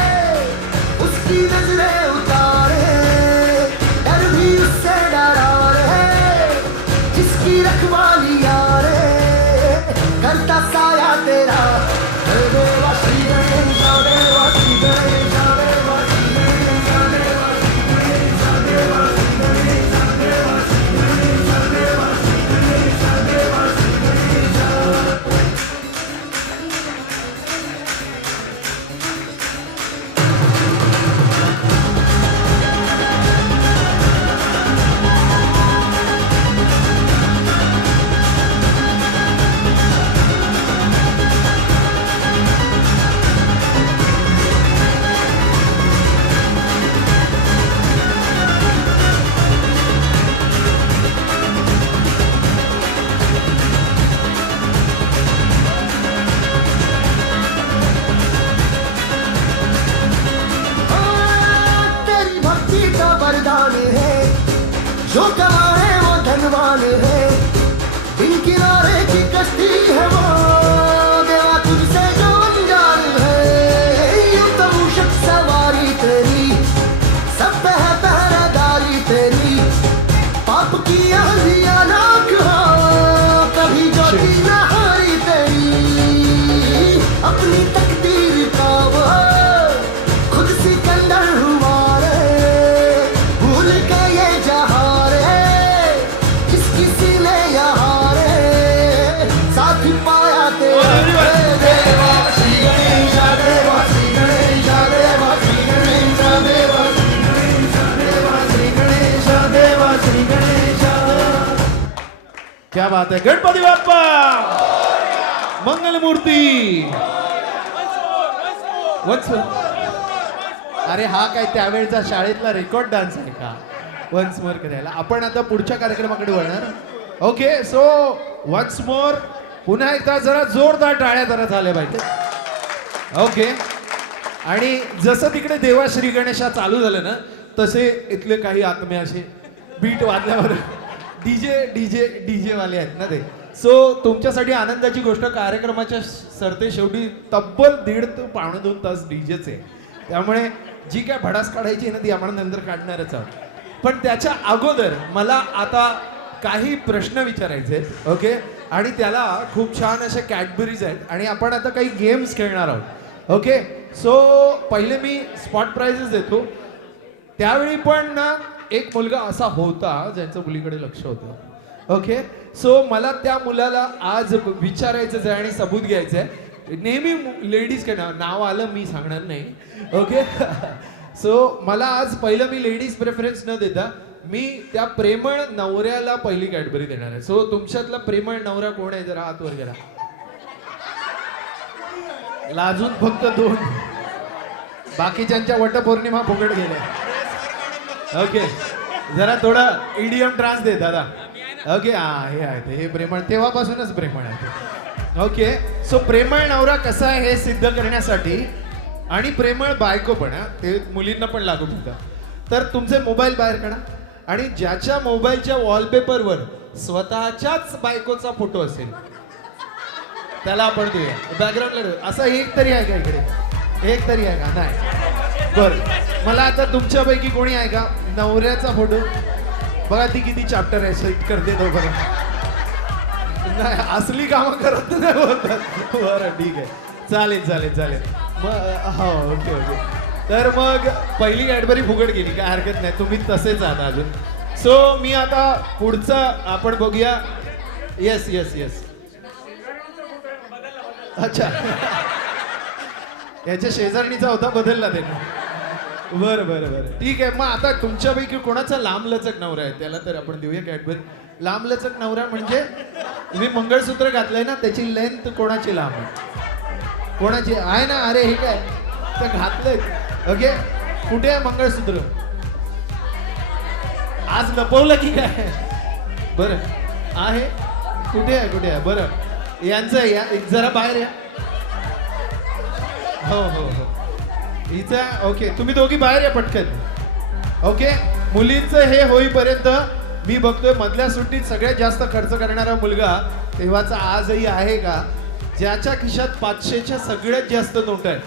उसकी नजरें उतारे, डर भी उससे डरा है, जिसकी रखवाली यारे करता साया तेरा। हे देवा श्री गणेश देवा श्री गणेश देवा श्री गणेश देवा श्री गणेश देवा श्री गणेश देवा श्री गणेश देवा श्री गणेश देवा श्री गणेश। तेरी भक्ति का वरदान है, जो कमाए वो धनवान है, बिन किनारे की कश्ती है वो देवा तुझसे जो अनजान है। यूं तो मूषक सवारी तेरी, सब पे है पहरेदारी तेरी, पाप की आंधियां नाक हो कभी ज्योति न हारी तेरी। अपनी तकदीर का वो खुद सिकंदर हुआ रे, भूल के ये जहां रे, जिसकी सीने यहाँ रे साथ पाया तेरा। हे देवा श्री गणेश देवा श्री गणेश देवा श्री गणेश देवा श्री गणेश देवा श्री गणेश देवा श्री गणेश। क्या बात है, गणपति बाप्पा मंगल मूर्ती। वन्स अरे हा काय त्यावेळचा शाळेतला रेकॉर्ड डान्स आहे का वन्स मोर करायला? आपण आता पुढच्या कार्यक्रमाकडे वळणार. ओके, सो वन्स मोर, पुन्हा एकदा जरा जोरदार टाळ्या जरा झाल्या पाहिजे. ओके, आणि जसं तिकडे देवा श्री गणेशा चालू झालं ना, तसे इथले काही आत्मे असे बीट वाजल्यावर डीजे डीजे डीजे वाले आहेत ना ते. सो तुमच्यासाठी आनंदाची गोष्ट, कार्यक्रमाच्या सरते शेवटी तब्बल 1.5 ते पावणे 2 तास डीजेच आहे. त्यामुळे जी काय भडास काढायची ना ती आपण नंतर काढणारच आहोत. पण त्याच्या अगोदर मला आता काही प्रश्न विचारायचे आहेत. ओके, आणि त्याला खूप छान असे कॅडबरीज आहेत आणि आपण आता काही गेम्स खेळणार आहोत. ओके, सो पहिले मी स्पॉट प्राइजेस देतो. त्यावेळी पण ना एक मुलगा असा होता ज्यांचं मुलीकडे लक्ष होतं. ओके सो मला त्या मुलाला आज विचारायचं आहे आणि सबूत घ्यायचं आहे. नेहमी लेडीज काय नाव आलं मी सांगणार नाही. ओके सो मला आज पहिलं मी लेडीज प्रेफरन्स न देता मी त्या प्रेमळ नवऱ्याला पहिली कॅडबरी देणार आहे. सो तुमच्यातला प्रेमळ नवरा कोण आहे जरा हात वर करा. लाजून फक्त 2 बाकीच्यांच्या वटपौर्णिमा फुकट गेल्या. ओके जरा थोडा ईडीएम ट्रान्स दे दादा. ओके हा हे आहे हे प्रेमळ तेव्हापासूनच प्रेमळ आहे. ओके सो प्रेमळ नवरा कसा आहे हे सिद्ध करण्यासाठी आणि प्रेमळ बायको पण ते मुलींना पण लागू पडतं. तर तुमचे मोबाईल बाहेर काढा आणि ज्याच्या मोबाईलच्या वॉलपेपरवर स्वतःच्याच बायकोचा फोटो असेल त्याला आपण देऊया. बॅकग्राऊंडला असा एक तरी आहे का इकडे? एक तरी आहे का? नाही. बरं मला आता तुमच्यापैकी कोणी आहे का नवऱ्याचा फोटो? बघा ती किती चॅप्टर आहे सेट करते तो बघा. नाही असली कामं करत नाही बोलतात. बरं ठीक आहे चालेल चालेल चालेल मग हो ओके ओके. तर मग पहिली कॅडबरी फुकट गेली काय हरकत नाही तुम्ही तसेच आहात अजून. सो मी आता पुढचं आपण बघूया. येस येस येस अच्छा याच्या शेजारणीचा होता बदलला त्यांनी. बरं बरं बरं ठीक आहे. मग आता तुमच्यापैकी कोणाचा लांबलचक नवरा आहे त्याला तर आपण देऊया कॅडबरी. लांबलचक नवरा म्हणजे तुम्ही मंगळसूत्र घातलंय ना त्याची लेंथ कोणाची लांब आहे? कोणाची आहे ना? अरे हे काय तर घातलंय. ओके कुठे आहे मंगळसूत्र? आज लपवलं की काय? बरं आहे कुठे आहे कुठे आहे? बरं यांचं या जरा बाहेर या. हो हो हो हिचा ओके तुम्ही दोघी बाहेर या पटकन. ओके मुलींचं हे होईपर्यंत मी बघतोय मधल्या सुट्टीत सगळ्यात जास्त खर्च करणारा मुलगा तेव्हाचा आजही आहे का ज्याच्या खिशात 500च्या सगळ्यात जास्त नोट आहे?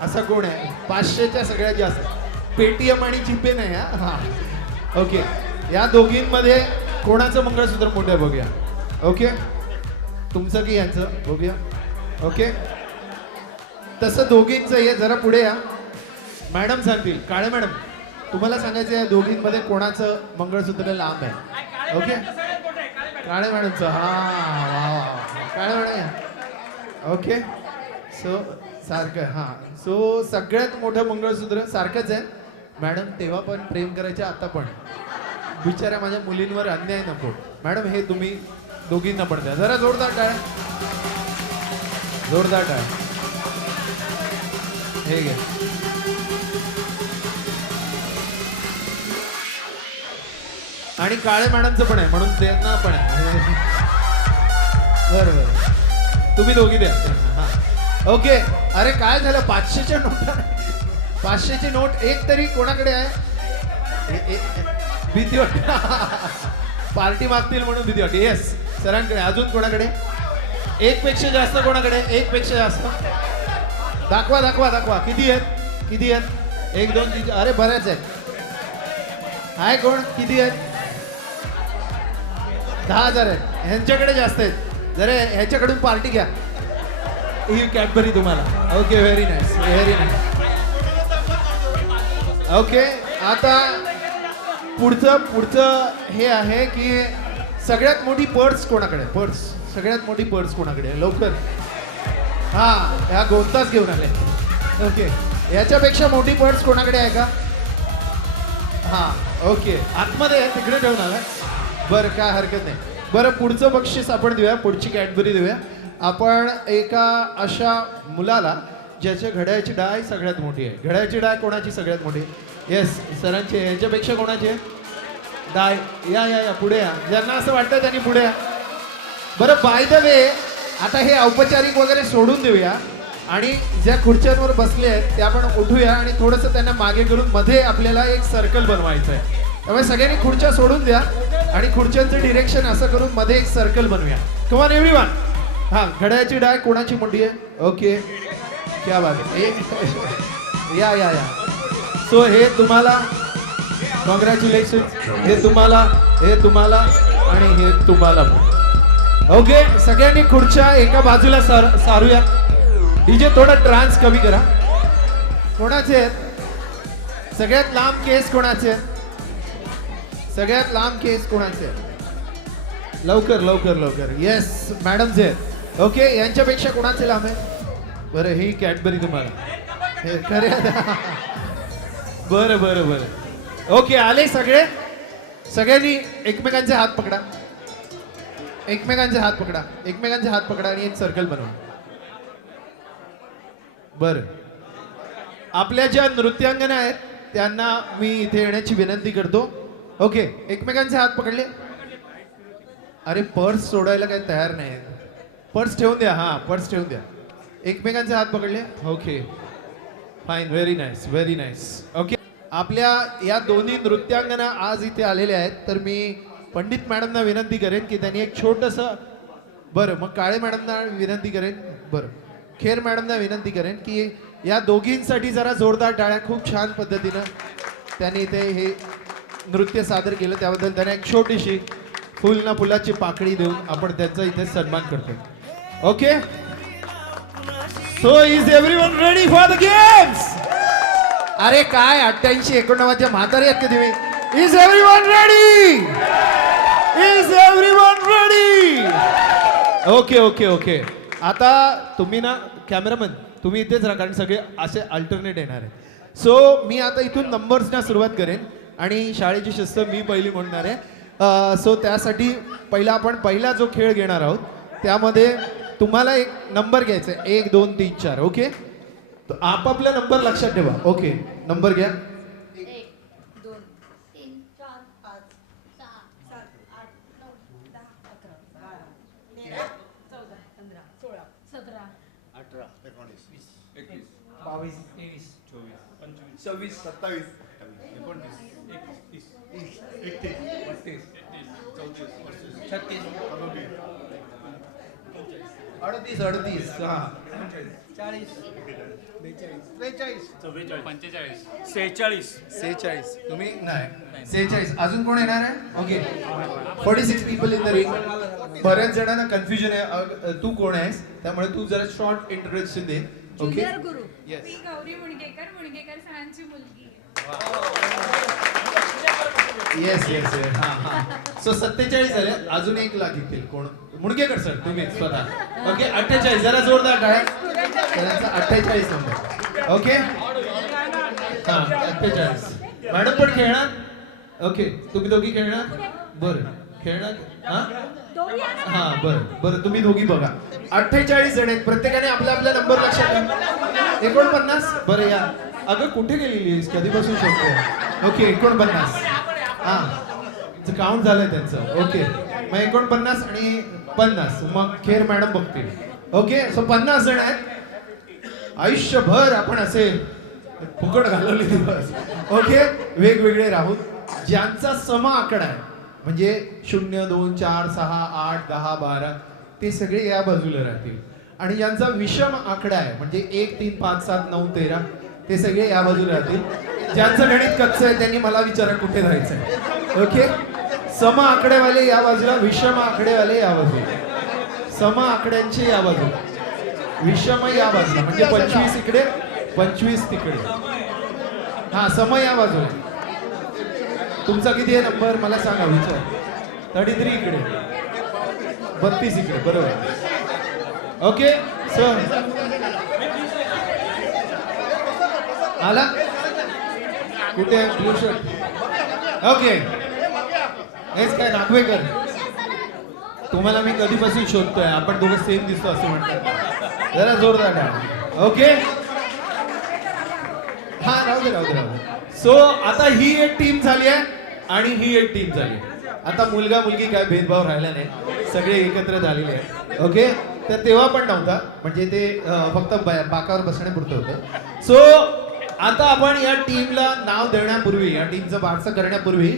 असा कोण आहे? 500च्या सगळ्यात जास्त. पेटीएम आणि जीपे नाही हा. ओके या दोघींमध्ये कोणाचं मंगळसूत्र मोठं आहे बघूया. ओके तुमचं की यांचं बघूया. ओके तसं दोघींचं हे जरा पुढे या. मॅडम सांगतील. काळे मॅडम तुम्हाला सांगायचं या दोघींमध्ये कोणाचं मंगळसूत्र लांब आहे? ओके काळे मॅडमचं हा काळे मॅडम या. ओके सो सारखं हां सो सगळ्यात मोठं मंगळसूत्र सारखंच आहे मॅडम. तेव्हा पण प्रेम करायचे आता पण बिचाऱ्या माझ्या मुलींवर अन्याय नको. मॅडम हे तुम्ही दोघींना पण द्या जरा जोरदार टाळ्या. जोरदार टाळ्या. हे घे. आणि काळे मॅडमचं पण आहे म्हणून त्यांना पण आहे. बरं बरं तुम्ही दोघी द्या. हा ओके. अरे काय झालं 500च्या नोट 500ची नोट एक तरी कोणाकडे आहे? भीती वाटते पार्टी मागतील म्हणून भीती वाटते. येस सरांकडे. अजून कोणाकडे? एक पेक्षा जास्त कोणाकडे? एक पेक्षा जास्त दाखवा दाखवा दाखवा. किती आहेत किती आहेत? 1 2 3 अरे बऱ्याच आहेत. आहे कोण? किती आहेत? 10,000 आहेत. ह्यांच्याकडे जास्त आहेत. जरा ह्याच्याकडून पार्टी घ्या. ही कॅडबरी तुम्हाला. Okay very nice very nice. Okay आता पुढचं हे आहे की सगळ्यात मोठी पर्स कोणाकडे? पर्स सगळ्यात मोठी पर्स कोणाकडे? लवकर. हा ह्या गोंताच घेऊन आले. ओके याच्यापेक्षा मोठी पर्स कोणाकडे आहे का? हा ओके आतमध्ये आहे तिकडे ठेवून आला. बरं काय हरकत नाही. बरं पुढचं बक्षीस आपण देऊया. पुढची कॅडबरी देऊया आपण एका अशा मुलाला ज्याच्या घड्याळाची डाय सगळ्यात मोठी आहे. घड्याळाची डाय कोणाची सगळ्यात मोठी? येस सरांची. यांच्यापेक्षा कोणाची आहे डाय? या या या पुढे या. ज्यांना असं वाटतं त्यांनी पुढे या. बरं बाय द वे आता हे औपचारिक वगैरे सोडून देऊया आणि ज्या खुर्च्यांवर बसले आहेत त्या आपण उठूया आणि थोडंसं त्यांना मागे करून मध्ये आपल्याला एक सर्कल बनवायचं आहे. त्यामुळे सगळ्यांनी खुर्च्या सोडून द्या आणि खुर्च्यांचं डिरेक्शन असं करून मध्ये एक सर्कल बनवूया. Come on everyone. हां घड्याळाची डाय कोणाची मोठी आहे? ओके क्या बात आहे. या या या. सो हे तुम्हाला कॉंग्रॅच्युलेशन. हे तुम्हाला आणि हे तुम्हाला. ओके सगळ्यांनी खुर्च्या एका बाजूला सारूया. डीजे थोडा ट्रान्स कमी करा. कोणाचे आहेत? सगळ्यात लांब केस कोणाचे आहेत? सगळ्यात लांब केस कोणाचे आहेत? लवकर लवकर लवकर. येस मॅडम जे ओके. यांच्यापेक्षा कोणाचे लांब आहे? बरं ही कॅडबरी तुम्हाला हे खरे. बरं बरं बरं ओके. आले सगळे. सगळ्यांनी एकमेकांचे हात पकडा. एकमेकांचे हात पकडा. एकमेकांचे हात पकडा आणि एक सर्कल बनवा. बरं आपल्या ज्या नृत्यांगना आहेत त्यांना मी इथे येण्याची विनंती करतो. ओके एकमेकांचे हात पकडले. अरे पर्स सोडायला काही तयार नाही. पर्स ठेवून द्या. हां पर्स ठेवून द्या. एकमेकांचे हात पकडले. Okay fine. Very nice very nice. Okay आपल्या या दोन्ही नृत्यांगना आज इथे आलेल्या आहेत. तर मी पंडित मॅडमना विनंती करेन की त्यांनी एक छोटंसं. बरं मग काळे मॅडमना विनंती करेन. बरं खेर मॅडमना विनंती करेन की या दोघींसाठी जरा जोरदार टाळ्या. खूप छान पद्धतीनं त्यांनी इथे हे नृत्य सादर केलं त्याबद्दल त्यांना एक छोटीशी फुल ना फुलाची पाकळी देऊन आपण त्यांचा इथे सन्मान करतो. Okay so is everyone ready for the games? अरे काय 88 89 म्हातारे आहेत का तुम्ही? Is everyone ready? Is everyone ready? Okay okay okay. आता तुम्ही ना कॅमेरामन तुम्ही इथेच राहा कारण सगळे असे अल्टरनेट येणार आहे. सो मी आता इथून नंबर्सना सुरुवात करेन आणि शाळेची शिस्त मी पहिली म्हणणार आहे. सो त्यासाठी पहिला जो खेळ घेणार आहोत त्यामध्ये तुम्हाला एक नंबर घ्यायचा आहे. 1 2 3 4. ओके आपापला नंबर लक्षात ठेवा. ओके नंबर घ्या. 1 2 3 4 5 6 7 8 9 10 11 12 13 14 15 16 17 18 19 21 22 23 24 25 26 27 29 30 31 32 34 36 38 38 हां 40 42 43 45 46 46. तुम्ही नाही 46. अजून कोण येणार आहे? Okay 46 people in the ring. बऱ्याच जणांना कन्फ्युजन आहे. तू कोण आहेस त्यामुळे तू जरा शॉर्ट इंट्रोडक्शन दे. ओके ज्युनियर गुरु. येस मी गौरी मुणगेकर सरांची मुलगी आहे. Yes yes yes. हां हां. सो 47 झाले. अजून 1 लाख येतील. कोण? मुणगेकर सर तुम्ही स्वतः. ओके 48. जरा जोरदार टाळ्या. त्यांचा 48 नंबर. ओके हां 48. मॅडम पण खेळणार? ओके तुम्ही दोघी खेळणार? बरं खेळणार हां हां बरं बरं तुम्ही दोघी बघा. 48 जण आहेत. प्रत्येकाने आपला आपला नंबर लक्षात ठेवा. 49. बरं या. अगं कुठे गेलेली कधीपासून शोधतोय. ओके 49. हां काउंट झालंय त्यांचं. ओके मग 49 आणि 50. मग खेर मॅडम बघतील. ओके सो 50 जण आहेत. आयुष्यभर आपण असे फुकट घालवले दिवस. ओके वेगवेगळे राहूत. ज्यांचा सम आकडा आहे म्हणजे 0 2 4 6 8 10 12 ते सगळे या बाजूला राहतील. आणि ज्यांचा विषम आकडा आहे म्हणजे 1 3 5 7 9 13 ते सगळे या बाजूला राहतील. ज्यांचं गणित कच्चं आहे त्यांनी मला विचारा कुठे जायचंय. ओके सम आकडेवाले या बाजूला. विषम आकडेवाले या बाजूला. सम आकड्यांचे या बाजूला. विषम या बाजूला म्हणजे 25 इकडे 25 तिकडे. हा सम या बाजूला. तुमचा किती आहे नंबर मला सांगा विचार. 33 इकडे 32 इकडे. बरोबर. ओके सर आला कुठे ब्लू शर्ट. ओके हेच काय नागवेकर तुम्हाला मी कधीपासून शोधतोय. आपण दोघं सेम दिसतो असं म्हणतात. जरा जोरदार टाळ्या. ओके हा राहू दे राहू दे राहू दे. सो आता ही एक टीम झाली आहे आणि ही एक टीम झाली. आता मुलगा मुलगी काय भेदभाव राहिला नाही. सगळे एकत्र झालेले आहेत. ओके तर तेव्हा पण नव्हता म्हणजे ते फक्त बाकावर बसण्यापुरतं होतं. सो आता आपण या टीमला नाव देण्यापूर्वी या टीमचं बारसं करण्यापूर्वी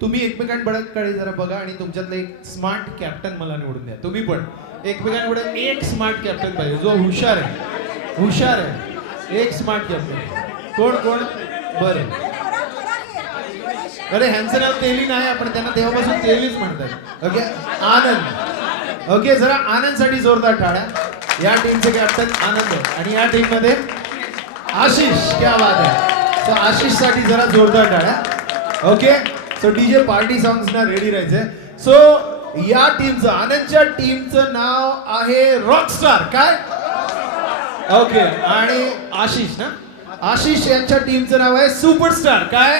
तुम्ही एकमेकांकडे जरा बघा आणि तुमच्यातलं एक स्मार्ट कॅप्टन मला निवडून द्या. तुम्ही पण एकमेकांकडे एक स्मार्ट कॅप्टन पाहिजे जो हुशार आहे. हुशार आहे एक स्मार्ट कॅप्टन. कोण कोण? बरं अरे ह्यांचं नाव तेली नाही. आपण त्यांना तेव्हापासून तेलीच म्हणतात. ओके आनंद. ओके जरा आनंदसाठी जोरदार टाळ्या. या टीमचे कॅप्टन आनंद आणि या टीम मध्ये आशिष. क्या बात आहे. सो आशिष साठी जरा जोरदार टाळ्या. Okay so DJ party songs ना रेडी राहायचंय. सो या टीमचं, आनंदच्या टीमचं नाव आहे रॉकस्टार. काय? ओके. आणि आशिष ना, आशिष यांच्या टीमचं नाव आहे सुपरस्टार. काय?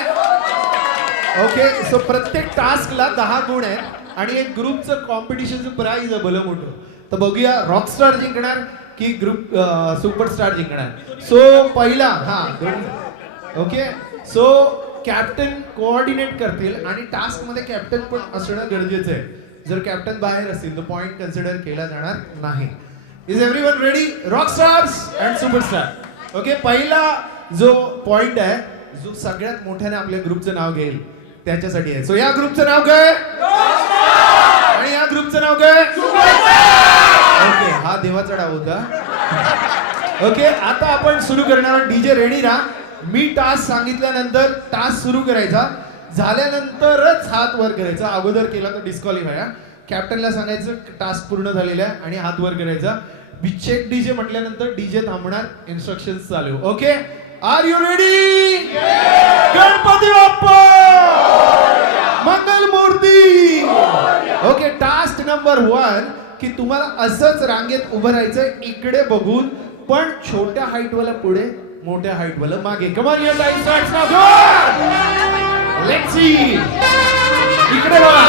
ओके. सो प्रत्येक टास्कला 10 गुण आहेत आणि एक ग्रुपचं कॉम्पिटिशनचं प्राइज आहे भलं मोठं. तर बघूया रॉकस्टार जिंकणार की ग्रुप सुपरस्टार जिंकणार. सो पहिला ओके. सो कॅप्टन कोऑर्डिनेट करतील आणि टास्क मध्ये कॅप्टन पण असणं गरजेचं आहे. जर कॅप्टन बाहेर असतील तर पॉइंट कन्सिडर केला जाणार नाही. Is everyone ready? Rockstars and superstar. Okay. पहिला जो पॉइंट आहे, जो सगळ्यात मोठ्याने आपल्या ग्रुपचं नाव घेईल त्याच्यासाठी आहे. सो या ग्रुपचं नाव काय आणि या ग्रुपचं नाव काय? ओके. हा देवाचा डाव होता. ओके. आता आपण सुरू करणार. डीजे रेडी राहा. मी टास्क सांगितल्यानंतर टास्क सुरू करायचा, झाल्यानंतरच हात वर करायचा. अगोदर केला तर डिस्क्वालिफाय. कॅप्टनला सांगायचं टास्क पूर्ण झालेला आहे आणि हात वर करायचा. चेक डीजे म्हटल्यानंतर डीजे थांबणार, इन्स्ट्रक्शन्स चालू. Okay. Are you ready? Ganpati Bappa मंगल मूर्ती. ओके. टास्क नंबर 1 की तुम्हाला असंच रांगेत उभं राहायचं इकडे बघून, पण छोट्या हाईट वाला पुढे, मोठ्या हाईट वाला मागे. Come on, your time starts now. Go. Let's see. इकडे बघा.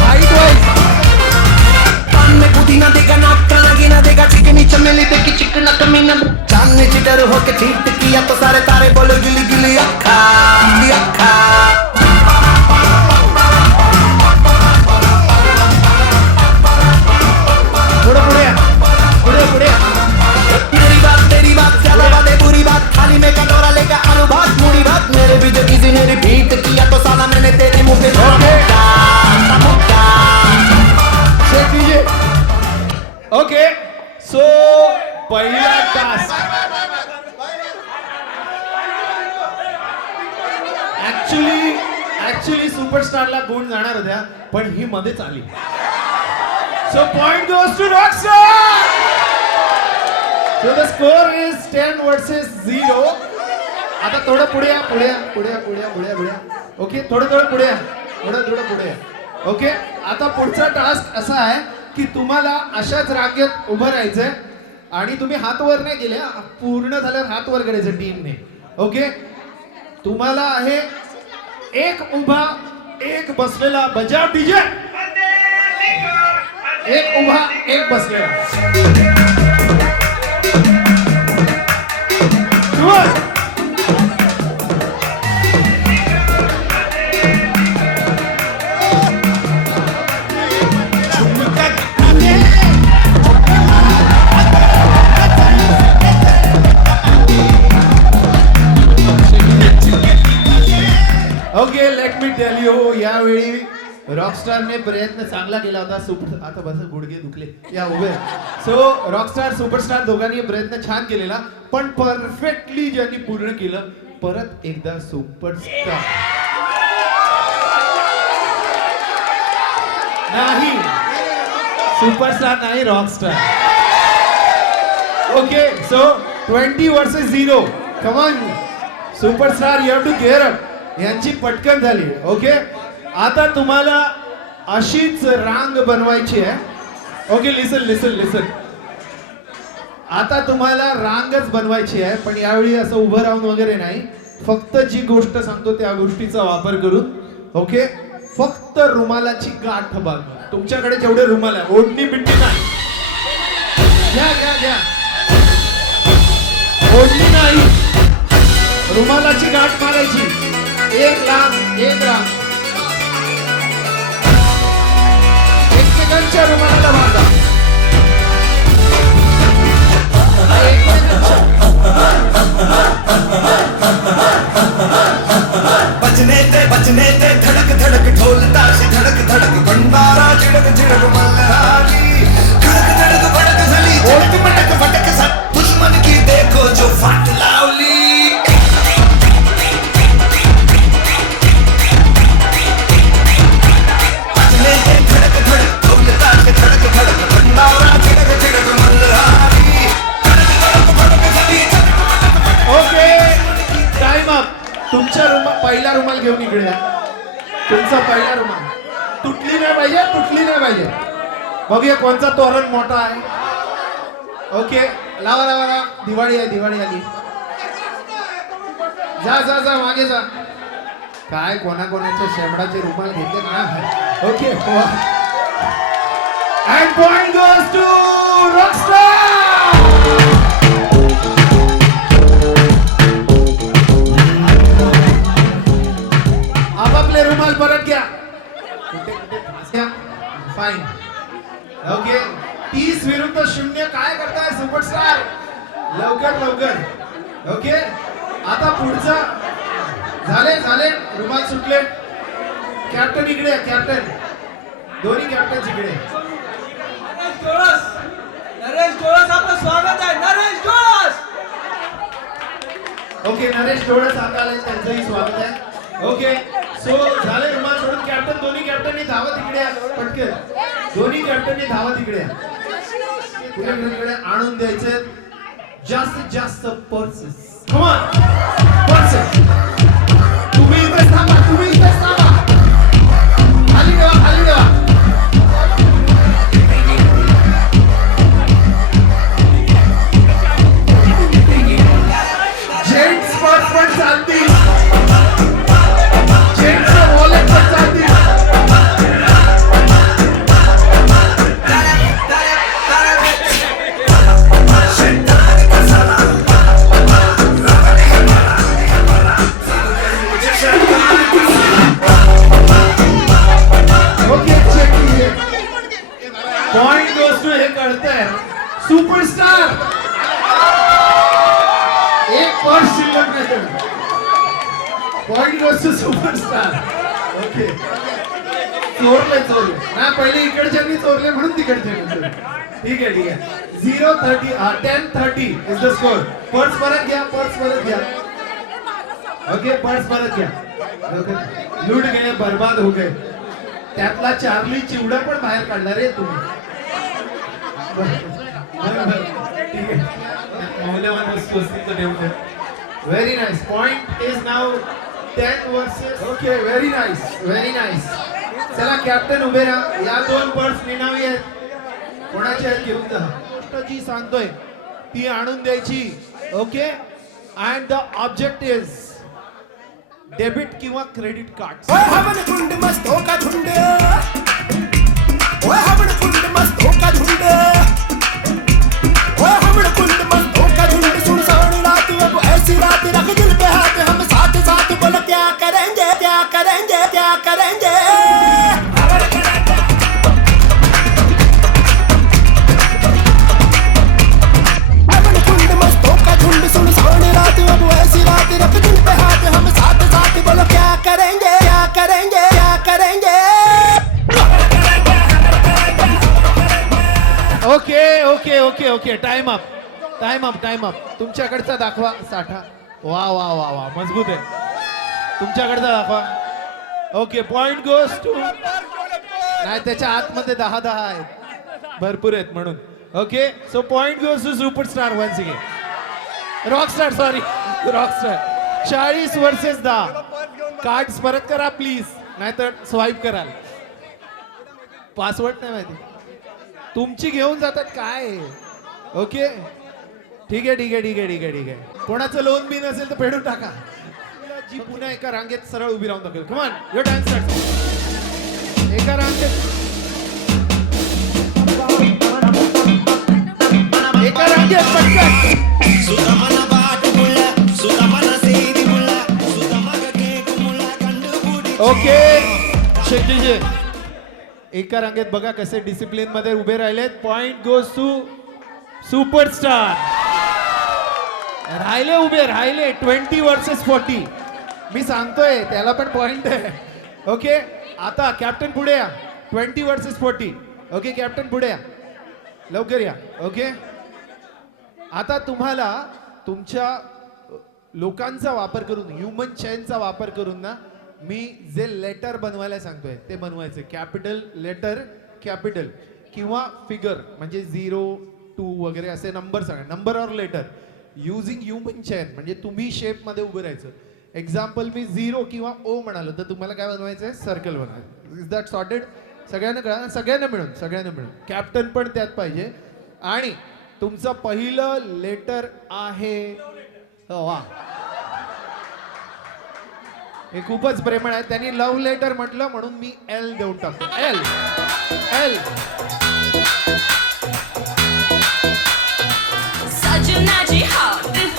Height wise. पान में पुदीना देगा, नाक का लगीना देगा, चिकनी चमेली देखी चिकना कमीना, सामने चिटर होके ठीक किया तो सारे तारे बोलो गिली गिली अक्खा अक्खा. तेरी बात क्या लगा दे बुरी बात, थाली में कटोरा लेकर आलू भात मूड़ी भात, मेरे भी जो किसी ने रिपीट किया तो साला मैंने तेरे मुंह पे ओके. सो पहिला टास्क ऍक्च्युली सुपरस्टारला गुण जाणार होत्या, पण ही मध्येच आली. So point goes to rockstar. So the score is 10 versus 0. आता थोडं पुढे या, पुढे. ओके. थोडं पुढे या, थोडं पुढे या. ओके. आता पुढचा टास्क असा आहे की तुम्हाला अशाच रांगेत उभं राहायचंय आणि तुम्ही हात वर नाही केले, पूर्ण झाल्यावर हात वर करायचं टीमने. ओके. तुम्हाला आहे एक उभा, एक बसलेला. बजाव डीजे. एक उभा, एक बसलेला. Okay. Let me tell you, यावेळी रॉकस्टारने प्रयत्न चांगला केला होता. आता बस गुडघे दुखले या उभे. सो रॉकस्टार सुपरस्टार दोघांनी प्रयत्न छान केलेला, पण परफेक्टली ज्यांनी पूर्ण केलं. परत एकदा सुपरस्टार नाही, सुपरस्टार नाही, rockstar. Okay. So 20 versus 0. Come on superstar, you have to care up. यांची पटकन झाली. ओके. आता तुम्हाला अशीच रांग बनवायची आहे. ओके. लिसन. आता तुम्हाला रांगच बनवायची आहे, पण यावेळी असं उभं राहून वगैरे नाही. फक्त जी गोष्ट सांगतो त्या गोष्टीचा वापर करून. ओके. फक्त रुमालाची गाठ बांधा. तुमच्याकडे जेवढे रुमाल आहे, ओढणी बिड्डी नाही. घ्या. ओढणी नाही, रुमालाची गाठ मारायची. एक रांग. एकमेकांच्या रुमालाला बांधा. बजने ते धड़क धड़क ढोल ताशी धड़क धड़क भंडारा झिड़क झिड़क मल्हारी धड़क धड़क भड़क झली झड़क मटक फटक सब दुश्मन की देखो जो फाट लावली. बजने ते धड़क धड़क ढोल ताशी धड़क धड़क भंडारा झिड़क झिड़क मल्हारी धड़क धड़क भड़क झली. ओके. Time up. घेऊन इकडे या. तुमचा पहिला रुमाल तुटली नाही पाहिजे, तुटली नाही पाहिजे. बघूया कोणचा तोरण मोठा आहे. ओके, लावा लावा लावा. दिवाळी आहे, दिवाळी आली. जा जा जा मागे जा. काय कोणाकोणाच्या शेमडाचे रुमाल घेतले का? Okay, and point goes to Rockstar. आपापले रुमाल परत घ्या. फाईन. ओके, 30 विरुद्ध 0. काय करताय सुपरस्टार? लवकर लवकर. ओके, आता पुढचं झाले झाले. रुमाल सुटले. कॅप्टन इकडे आहे, कॅप्टन. दोन्ही कॅप्टन इकडे. नरेश डोळस आपलं स्वागत आहे. नरेश डोळस. ओके, नरेश डोळस आता आले, त्यांचंही स्वागत आहे. ओके, सो झाले रुमाल सोडून. कॅप्टन, दोन्ही कॅप्टननी धावत इकडे या. पटकन दोन्ही कॅप्टननी धावत इकडे या. इकडे आणून द्यायचे जास्तीत जास्त पर्सेस. Come on, purses. तुम्ही इथे थांबा, तुम्ही इथे थांबा. खाली ठेवा, खाली ठेवा. जेंट्स पर्स पण चालतील. जेंट्सचं वॉलेट पण चालतील. पॉइंट गोष्ट हे कळतंय. सुपरस्टार एक पर्स शिल्लक नाही. पॉइंट गोष्ट सुपरस्टार. ओके, चोरले चोरले ना. पहिले इकडच्यांनी चोरले म्हणून तिकडचे. ठीक आहे ठीक आहे. 0-30 10-30 इज द स्कोर. पर्स परत घ्या, पर्स परत घ्या. ओके, पर्स परत घ्या. लूट गए, बर्बाद हो गए. त्यातला चार्ली चिवडा पण बाहेर काढला रे तुम्ही. मौल्यवान वस्तू असतील तर देऊ द्या. Very nice. Point is now 10 versus. Okay, very nice, very nice. चला कॅप्टन उभे राहा. या दोन पर्स निनावी आहेत. कोणाचे आहेत घेऊन जा. जी सांगतोय ती आणून द्यायची. Okay, and the object is debit किंवा क्रेडिट कार्ड. झुंड मस्त हो का झुंड. ओए हमण कुंड मस्त हो का झुंड. ओए हमण कुंड मस्त हो का झुंड. सुनसान रात अब ऐसी रात रख दिल पे हाथ. हम साथ साथ बोलो क्या करेंगे, क्या करेंगे, क्या करेंगे. हमण कुंड मस्त हो का झुंड. सुनसान रात अब ऐसी रात रख दिल पे हाथ. हम साथ साथ बोलो क्या करेंगे, क्या करेंगे, क्या करेंगे. Okay okay okay okay, time up, time up, time up. तुमच्याकडचा दाखवा साठा. वा वा वा वा, मजबूत आहे. तुमच्याकडचा दाखवा. Okay, point goes to. नाही, त्याच्या आतमध्ये 10-10 आहेत, भरपूर आहेत म्हणून. Okay, so point goes to superstar once again. Rockstar, sorry rockstar. 40 versus 10. Cards परत करा प्लीज, नाहीतर स्वाईप कराल. पासवर्ड नाही माहिती, तुमची घेऊन जातात काय. ओके, ठीक आहे ठीक आहे ठीक आहे ठीक आहे ठीक आहे. कोणाचं लोन बिन असेल तर फेडून टाका. जी पुन्हा एका रांगेत सरळ उभी राहून दाखवेल. Come on, your dance start. एका रांगेत, एका रांगेत पटकन. ओके, शेट्टीजी एका रांगेत बघा कसे डिसिप्लिन मध्ये उभे राहिलेत. Point goes to superstar. राहिले उभे, राहिले. 20 वर्सेस 40. मी सांगतोय त्याला पण पॉइंट आहे. ओके, आता कॅप्टन पुढे या. 20 वर्सेस 40. ओके, कॅप्टन पुढे या, लवकर या. ओके, आता तुम्हाला तुमच्या लोकांचा वापर करून, ह्युमन चेनचा वापर करून ना, मी जे लेटर बनवायला सांगतोय ते बनवायचे. कॅपिटल लेटर, कॅपिटल किंवा फिगर म्हणजे 0, 2 वगैरे असे नंबर सांगा. Number or letter using human chain, म्हणजे तुम्ही शेप मध्ये उभे राहायचं. एक्झाम्पल मी 0 किंवा O म्हणालो तर तुम्हाला काय बनवायचं आहे, सर्कल बनवायचं. Is that sorted? सगळ्यांना कळा, सगळ्यांना मिळून कॅप्टन पण त्यात पाहिजे. आणि तुमचं पहिलं लेटर आहे, हो वा, हे खूपच प्रेमळ आहे. त्यांनी लव्ह लेटर म्हटलं म्हणून मी L देऊन टाकतो. L.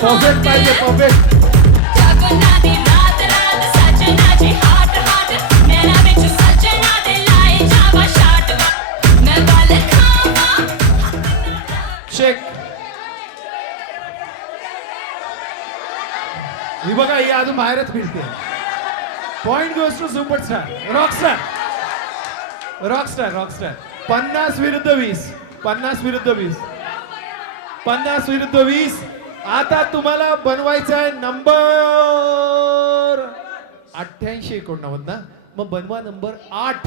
परफेक्ट पाहिजे, परफेक्ट. शेक. ही बघा, ही अजून बाहेरच फिरते. Point goes to superstar, rockstar. 50 विरुद्ध 20. 50 विरुद्ध 20. आता तुम्हाला बनवायचा आहे नंबर 88-89 ना, मग बनवा नंबर 8.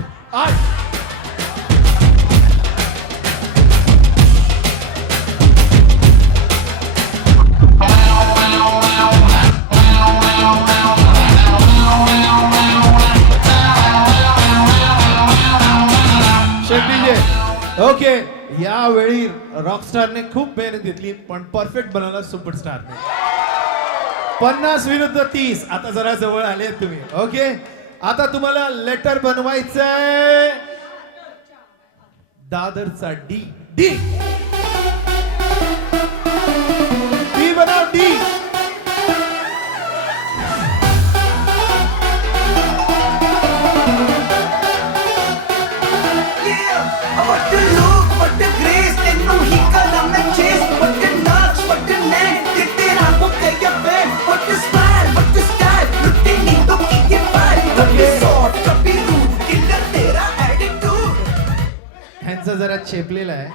ओके, यावेळी रॉकस्टारने खूप मेहनत घेतली पण परफेक्ट बनवला सुपरस्टारने. 50 विरुद्ध 30. आता जरा जवळ आले तुम्ही. ओके, आता तुम्हाला लेटर बनवायचंय दादरचा डी. डी बनाव, D. What the look, what the grace, tenu hi kalam mein chase, what the nuts, what the neck, tera wo kaya bed, what the smile, what the style, lutte nindo ki ye vibe, kabhi short, kabhi rude, killer tera attitude. ह्यांचा जरा चेपलेला आहे.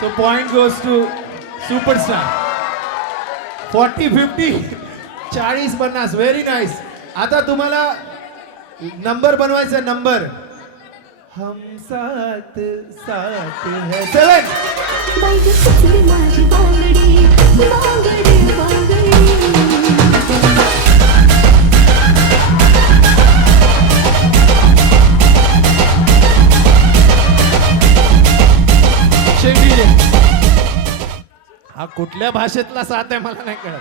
So point goes to superstar. 40-50, 40-50. Very nice. आता तुम्हाला नंबर बनवायचा. नंबर हम साथ साथ है 7. हा कुठल्या भाषेतला 7 आहे मला नाही कळत.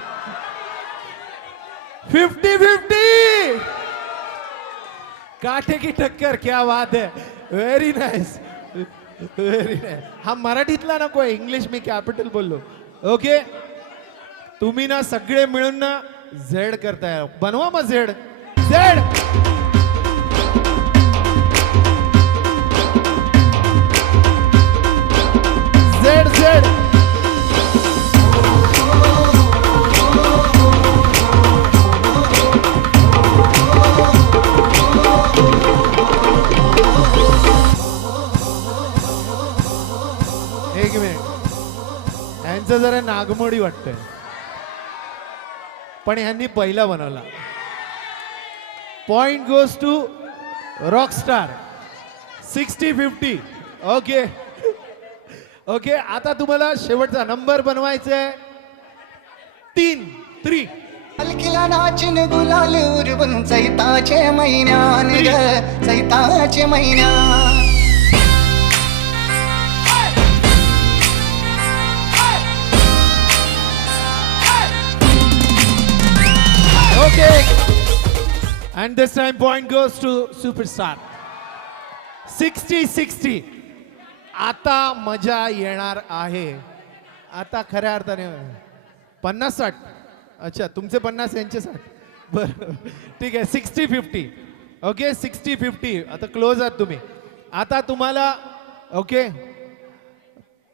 50-50. काठे की टक्कर, क्या बात है. Very nice. हा मराठीतला नको आहे, इंग्लिश मी कॅपिटल बोललो. ओके, तुम्ही ना सगळे मिळून ना झेड करताय. बनवा मग झेड. Z Z Z. एक मिनिट, यांचं जरा नागमोडी वाटतंय पण ह्यांनी पहिला बनवला. Point goes to rockstar. 60-50. Okay okay, आता तुम्हाला शेवटचा नंबर बनवायचा आहे 3. हलकीला नाचिन गुलाल उरवून चैताचे महिन्यान ग, चैताचे महिन्यान. Okay, and this time point goes to superstar. 60-60. आता मजा येणार आहे. आता खऱ्या अर्थाने 50-60. अच्छा, तुमचे 50 यांचे 60. बरं, ठीक आहे. 60-50. ओके, 60-50. आता क्लोज आहात तुम्ही. आता तुम्हाला ओके,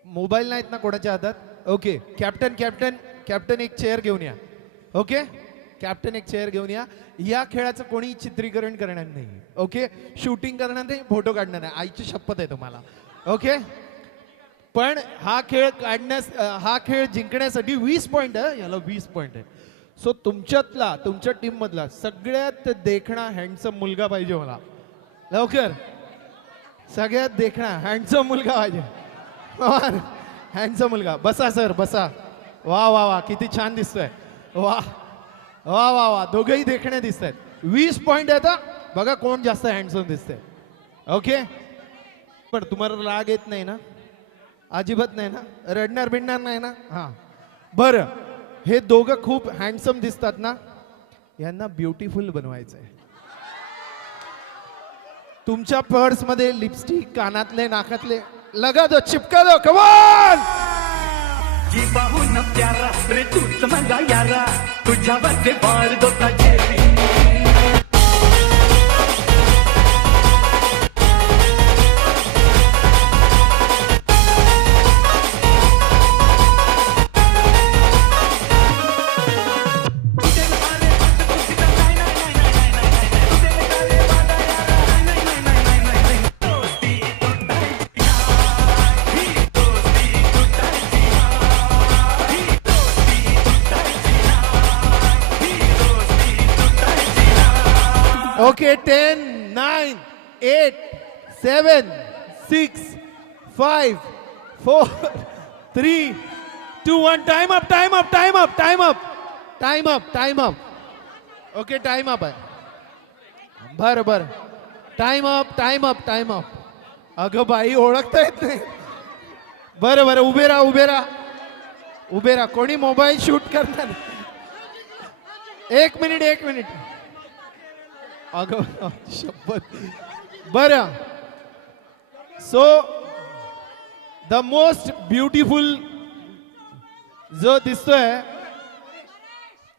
मोबाईल नाहीत ना कोणाच्या हातात. ओके, कॅप्टन एक चेअर घेऊन या. ओके, कॅप्टन एक चेअर घेऊन या. या खेळाचं कोणी चित्रीकरण करणार नाही. ओके, शूटिंग करणार नाही, फोटो काढणार नाही. आईची शपथ आहे तुम्हाला. ओके, पण हा खेळ जिंकण्यासाठी 20 पॉइंट आहे. याला 20 पॉइंट आहे. सो तुमच्या टीम मधला सगळ्यात देखणा हँडसम मुलगा पाहिजे मला. लवकर, सगळ्यात देखणा हँडसम मुलगा पाहिजे. हँडसम मुलगा. बसा सर, बसा. वा वा वा, किती छान दिसतोय. वा, वा वा वा, दोघेही देखणे दिसत आहेत. 20 पॉइंट येतात. बघा कोण जास्त हँडसम दिसतंय. ओके, पण तुम्हाला राग येत नाही ना? अजिबात नाही ना? रडणार बिडणार नाही ना? हा बरं, हे दोघं खूप हँडसम दिसतात ना, यांना ब्युटिफुल बनवायचंय. तुमच्या पर्स मध्ये लिपस्टिक, कानातले, नाकातले लगा दो, चिपका दो. कमान, जी पाहून प्यारा रे तूच माझा यारा, तुझ्यावरचे बाळ दोता जेवी. Okay, 10, 9, 8, 7, 6, 5, 4, 3, 2, 1. Time up, time up, time up, time up, time up, time up. Okay, time up आहे. बरं बरं, time up, time up, time up. अगं बाई, ओळखता येत नाही. बरं बरं, उभे राहा, उभे राहा, उभे राहा. कोणी मोबाईल शूट करणार? 1 मिनिट, 1 मिनिट. अगं शपथ. बरं, सो द मोस्ट ब्युटिफुल जो दिसतोय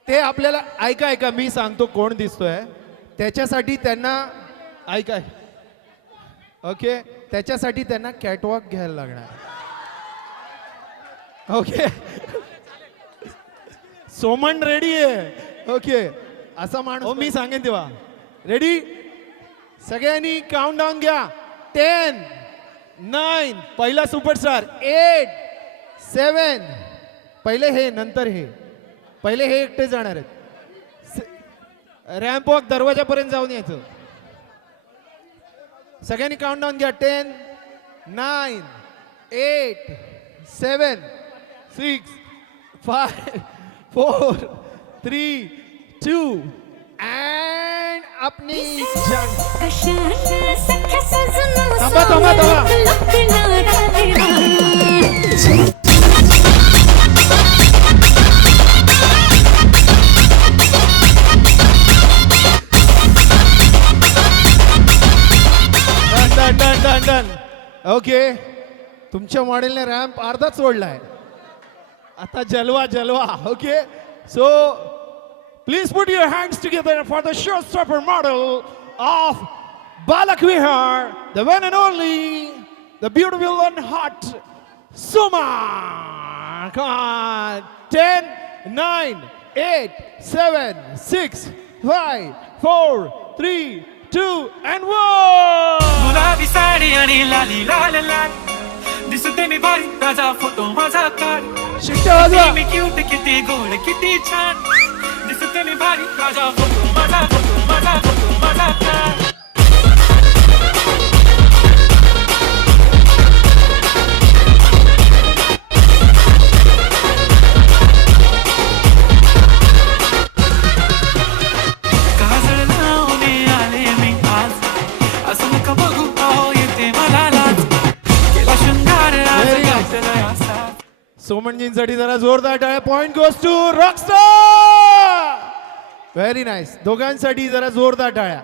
ते आपल्याला, ऐका ऐका, मी सांगतो कोण दिसतोय. त्याच्यासाठी त्यांना, ऐका, ओके, त्याच्यासाठी त्यांना कॅटवॉक घ्यायला लागणार. ओके, सोमन रेडी आहे. ओके, असा माणूस मी सांगेन तेव्हा. रेडी, सगळ्यांनी काउंट डाऊन घ्या. 10, 9, पहिला सुपरस्टार. 8, 7, पहिले हे, नंतर हे. पहिले हे एकटे जाणार आहेत. रॅम्प वॉक दरवाजापर्यंत जाऊन यायचं. सगळ्यांनी काउंट डाऊन घ्या. 10, 9, 8, 7, 6, 5, 4, 3, 2 and अपनी जंग. थांबा थांबा थांबा. Done done done done. Okay, तुमच्या मॉडेलने रॅम्प अर्धा सोडलाय. आता जलवा जलवा. Okay, so please put your hands together for the showstopper model of Balak Vihar, the one and only, the beautiful and hot Suma. Come on. 10, 9, 8, 7, 6, 5, 4, 3, 2, and 1. गुलाबी साडी आणि लाली लाल लाल दिसते मी बाई, माझा फोटो माझा काढ. शिट्ट्या वाजवा. मी क्यूट, किती गोड, किती छान दिसते मी बाई, माझा फोटो माझा फोटो माझा फोटो माझा काढ. काजळ लावून आले मी आज, असं नका बघू अहो येते मला लाज. केला शृंगार आज घातलाय असा. सोमनजींसाठी जरा जोरदार टाळ्या. Point goes to rockstar. Very nice. दोघांसाठी जरा जोरदार टाळ्या.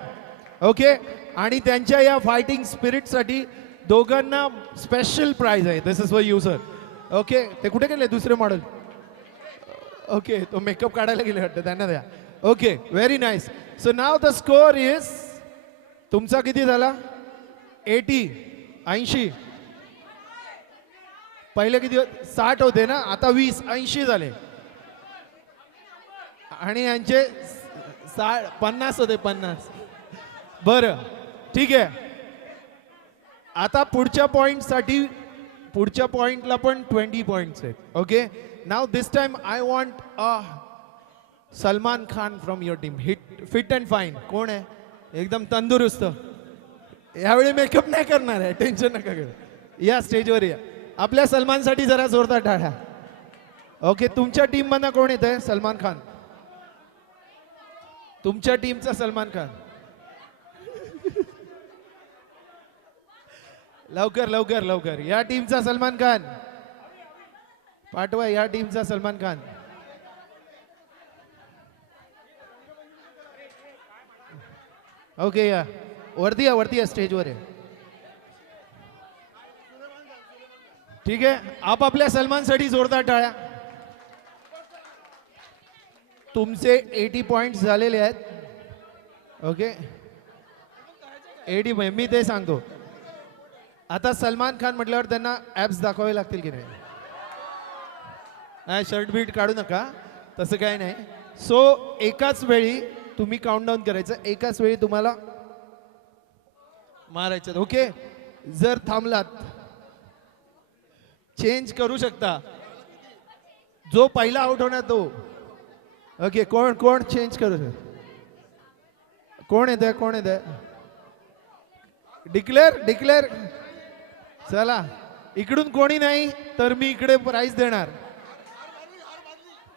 ओके, आणि त्यांच्या या फायटिंग स्पिरिटसाठी दोघांना स्पेशल प्राइज आहे. This is for you sir. Okay, ते कुठे गेले दुसरे मॉडेल? ओके, तो मेकअप काढायला गेले वाटतं, त्यांना द्या. Okay, very nice. So now the score is, तुमचा किती झाला? 80, 80. पहिले किती 60 होते ना, आता 20, 80 झाले. आणि यांचे 50 होते, 50. बरं, ठीक आहे. आता पुढच्या पॉइंटसाठी, पुढच्या पॉइंटला पण 20 पॉइंट्स आहेत. Okay, now this time I want Salman Khan from your team. Fit and fine. कोण आहे? एकदम तंदुरुस्त. यावेळी मेकअप नाही करणार आहे, टेन्शन नका घेऊ. या स्टेजवर या. आपल्या सलमानसाठी जरा जोरदार टाळ्या. ओके, तुमच्या टीम मधनं कोण येत आहे? सलमान खान. तुमच्या टीमचा सलमान खान. लवकर लवकर लवकर. या टीमचा सलमान खान पाठवा. या टीमचा सलमान खान. ओके या वरती या स्टेजवर आहे. ठीक आहे. आपापल्या सलमानसाठी जोरदार टाळ्या. तुमचे 80 पॉइंट्स झालेले आहेत. ओके 80 मी ते सांगतो. आता सलमान खान म्हटल्यावर त्यांना ॲप्स दाखवावे लागतील की नाही. शर्ट बीट काढू नका तसं काय नाही. सो एकाच वेळी तुम्ही काउंटडाऊन करायचं. एकाच वेळी तुम्हाला मारायचं. ओके जर थांबलात चेंज करू शकता. जो पहिला आउट होणार तो. ओके कोण कोण चेंज करू शकतो. कोण येत आहे. डिक्लेअर चला. इकडून कोणी नाही तर मी इकडे प्राइज देणार.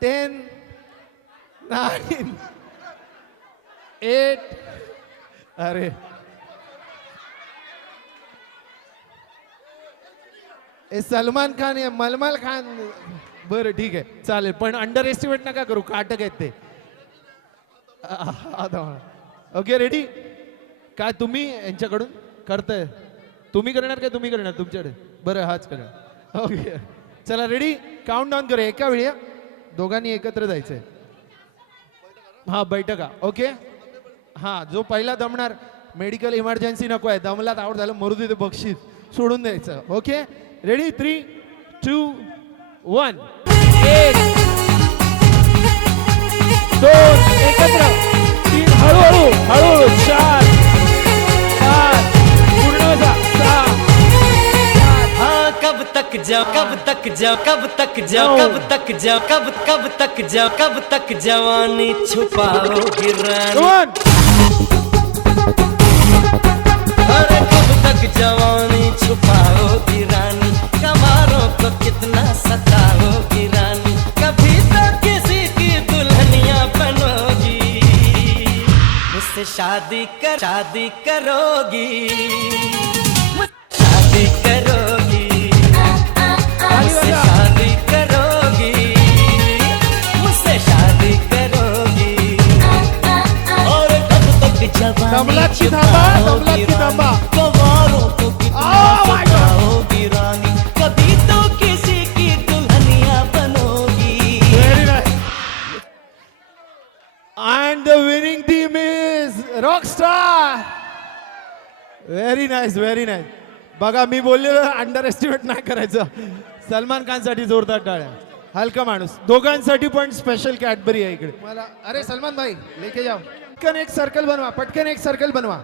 10 9 8 अरे सलमान खान आहे मलमल खान. बरं ठीक आहे चालेल पण अंडर एस्टिमेट नका करू. काटक आहेत ते. Okay ready. काय तुम्ही यांच्याकडून करताय. तुम्ही करणार काय तुम्ही करणार तुमच्याकडे. बरं हाच करणार. ओके चला रेडी. काउंट डाऊन करूया एका वेळी. दोघांनी एकत्र जायचंय. हा बैठका. ओके हा जो पहिला दमणार मेडिकल इमर्जन्सी नको आहे. दमलात आउट झालं मरू दे बक्षीस सोडून द्यायचं. Okay ready 3 2 1. 1 2 एकत्र. 3 हळूहळू 4 5 पूर्ण 6 हाँ कब तक जवानी छुपाओगी रानी. अरे कब तक जवानी छुपाओगी रानी. कमारों को कितना सताओगी रानी. कभी तो किसी की दुल्हनिया बनोगी. मुझसे शादी करोगी. शादी करोगी. मुझसे शादी करोगी. मुझसे शादी करोगी. और कब तक जवानी छुपाओगी रानी. कमारों को कितना सताओगी रानी. कभी तो किसी की Dulhania बनोगी. And the winning team is Rockstar. Very nice. बघा मी बोललेलो अंडर एस्टिमेट नाही करायचं. सलमान खान साठी जोरदार टाळ्या. हलका माणूस. दोघांसाठी पण स्पेशल कॅडबरी आहे इकडे मला. अरे सलमान भाई लेके जाओ. पटकन एक सर्कल बनवा.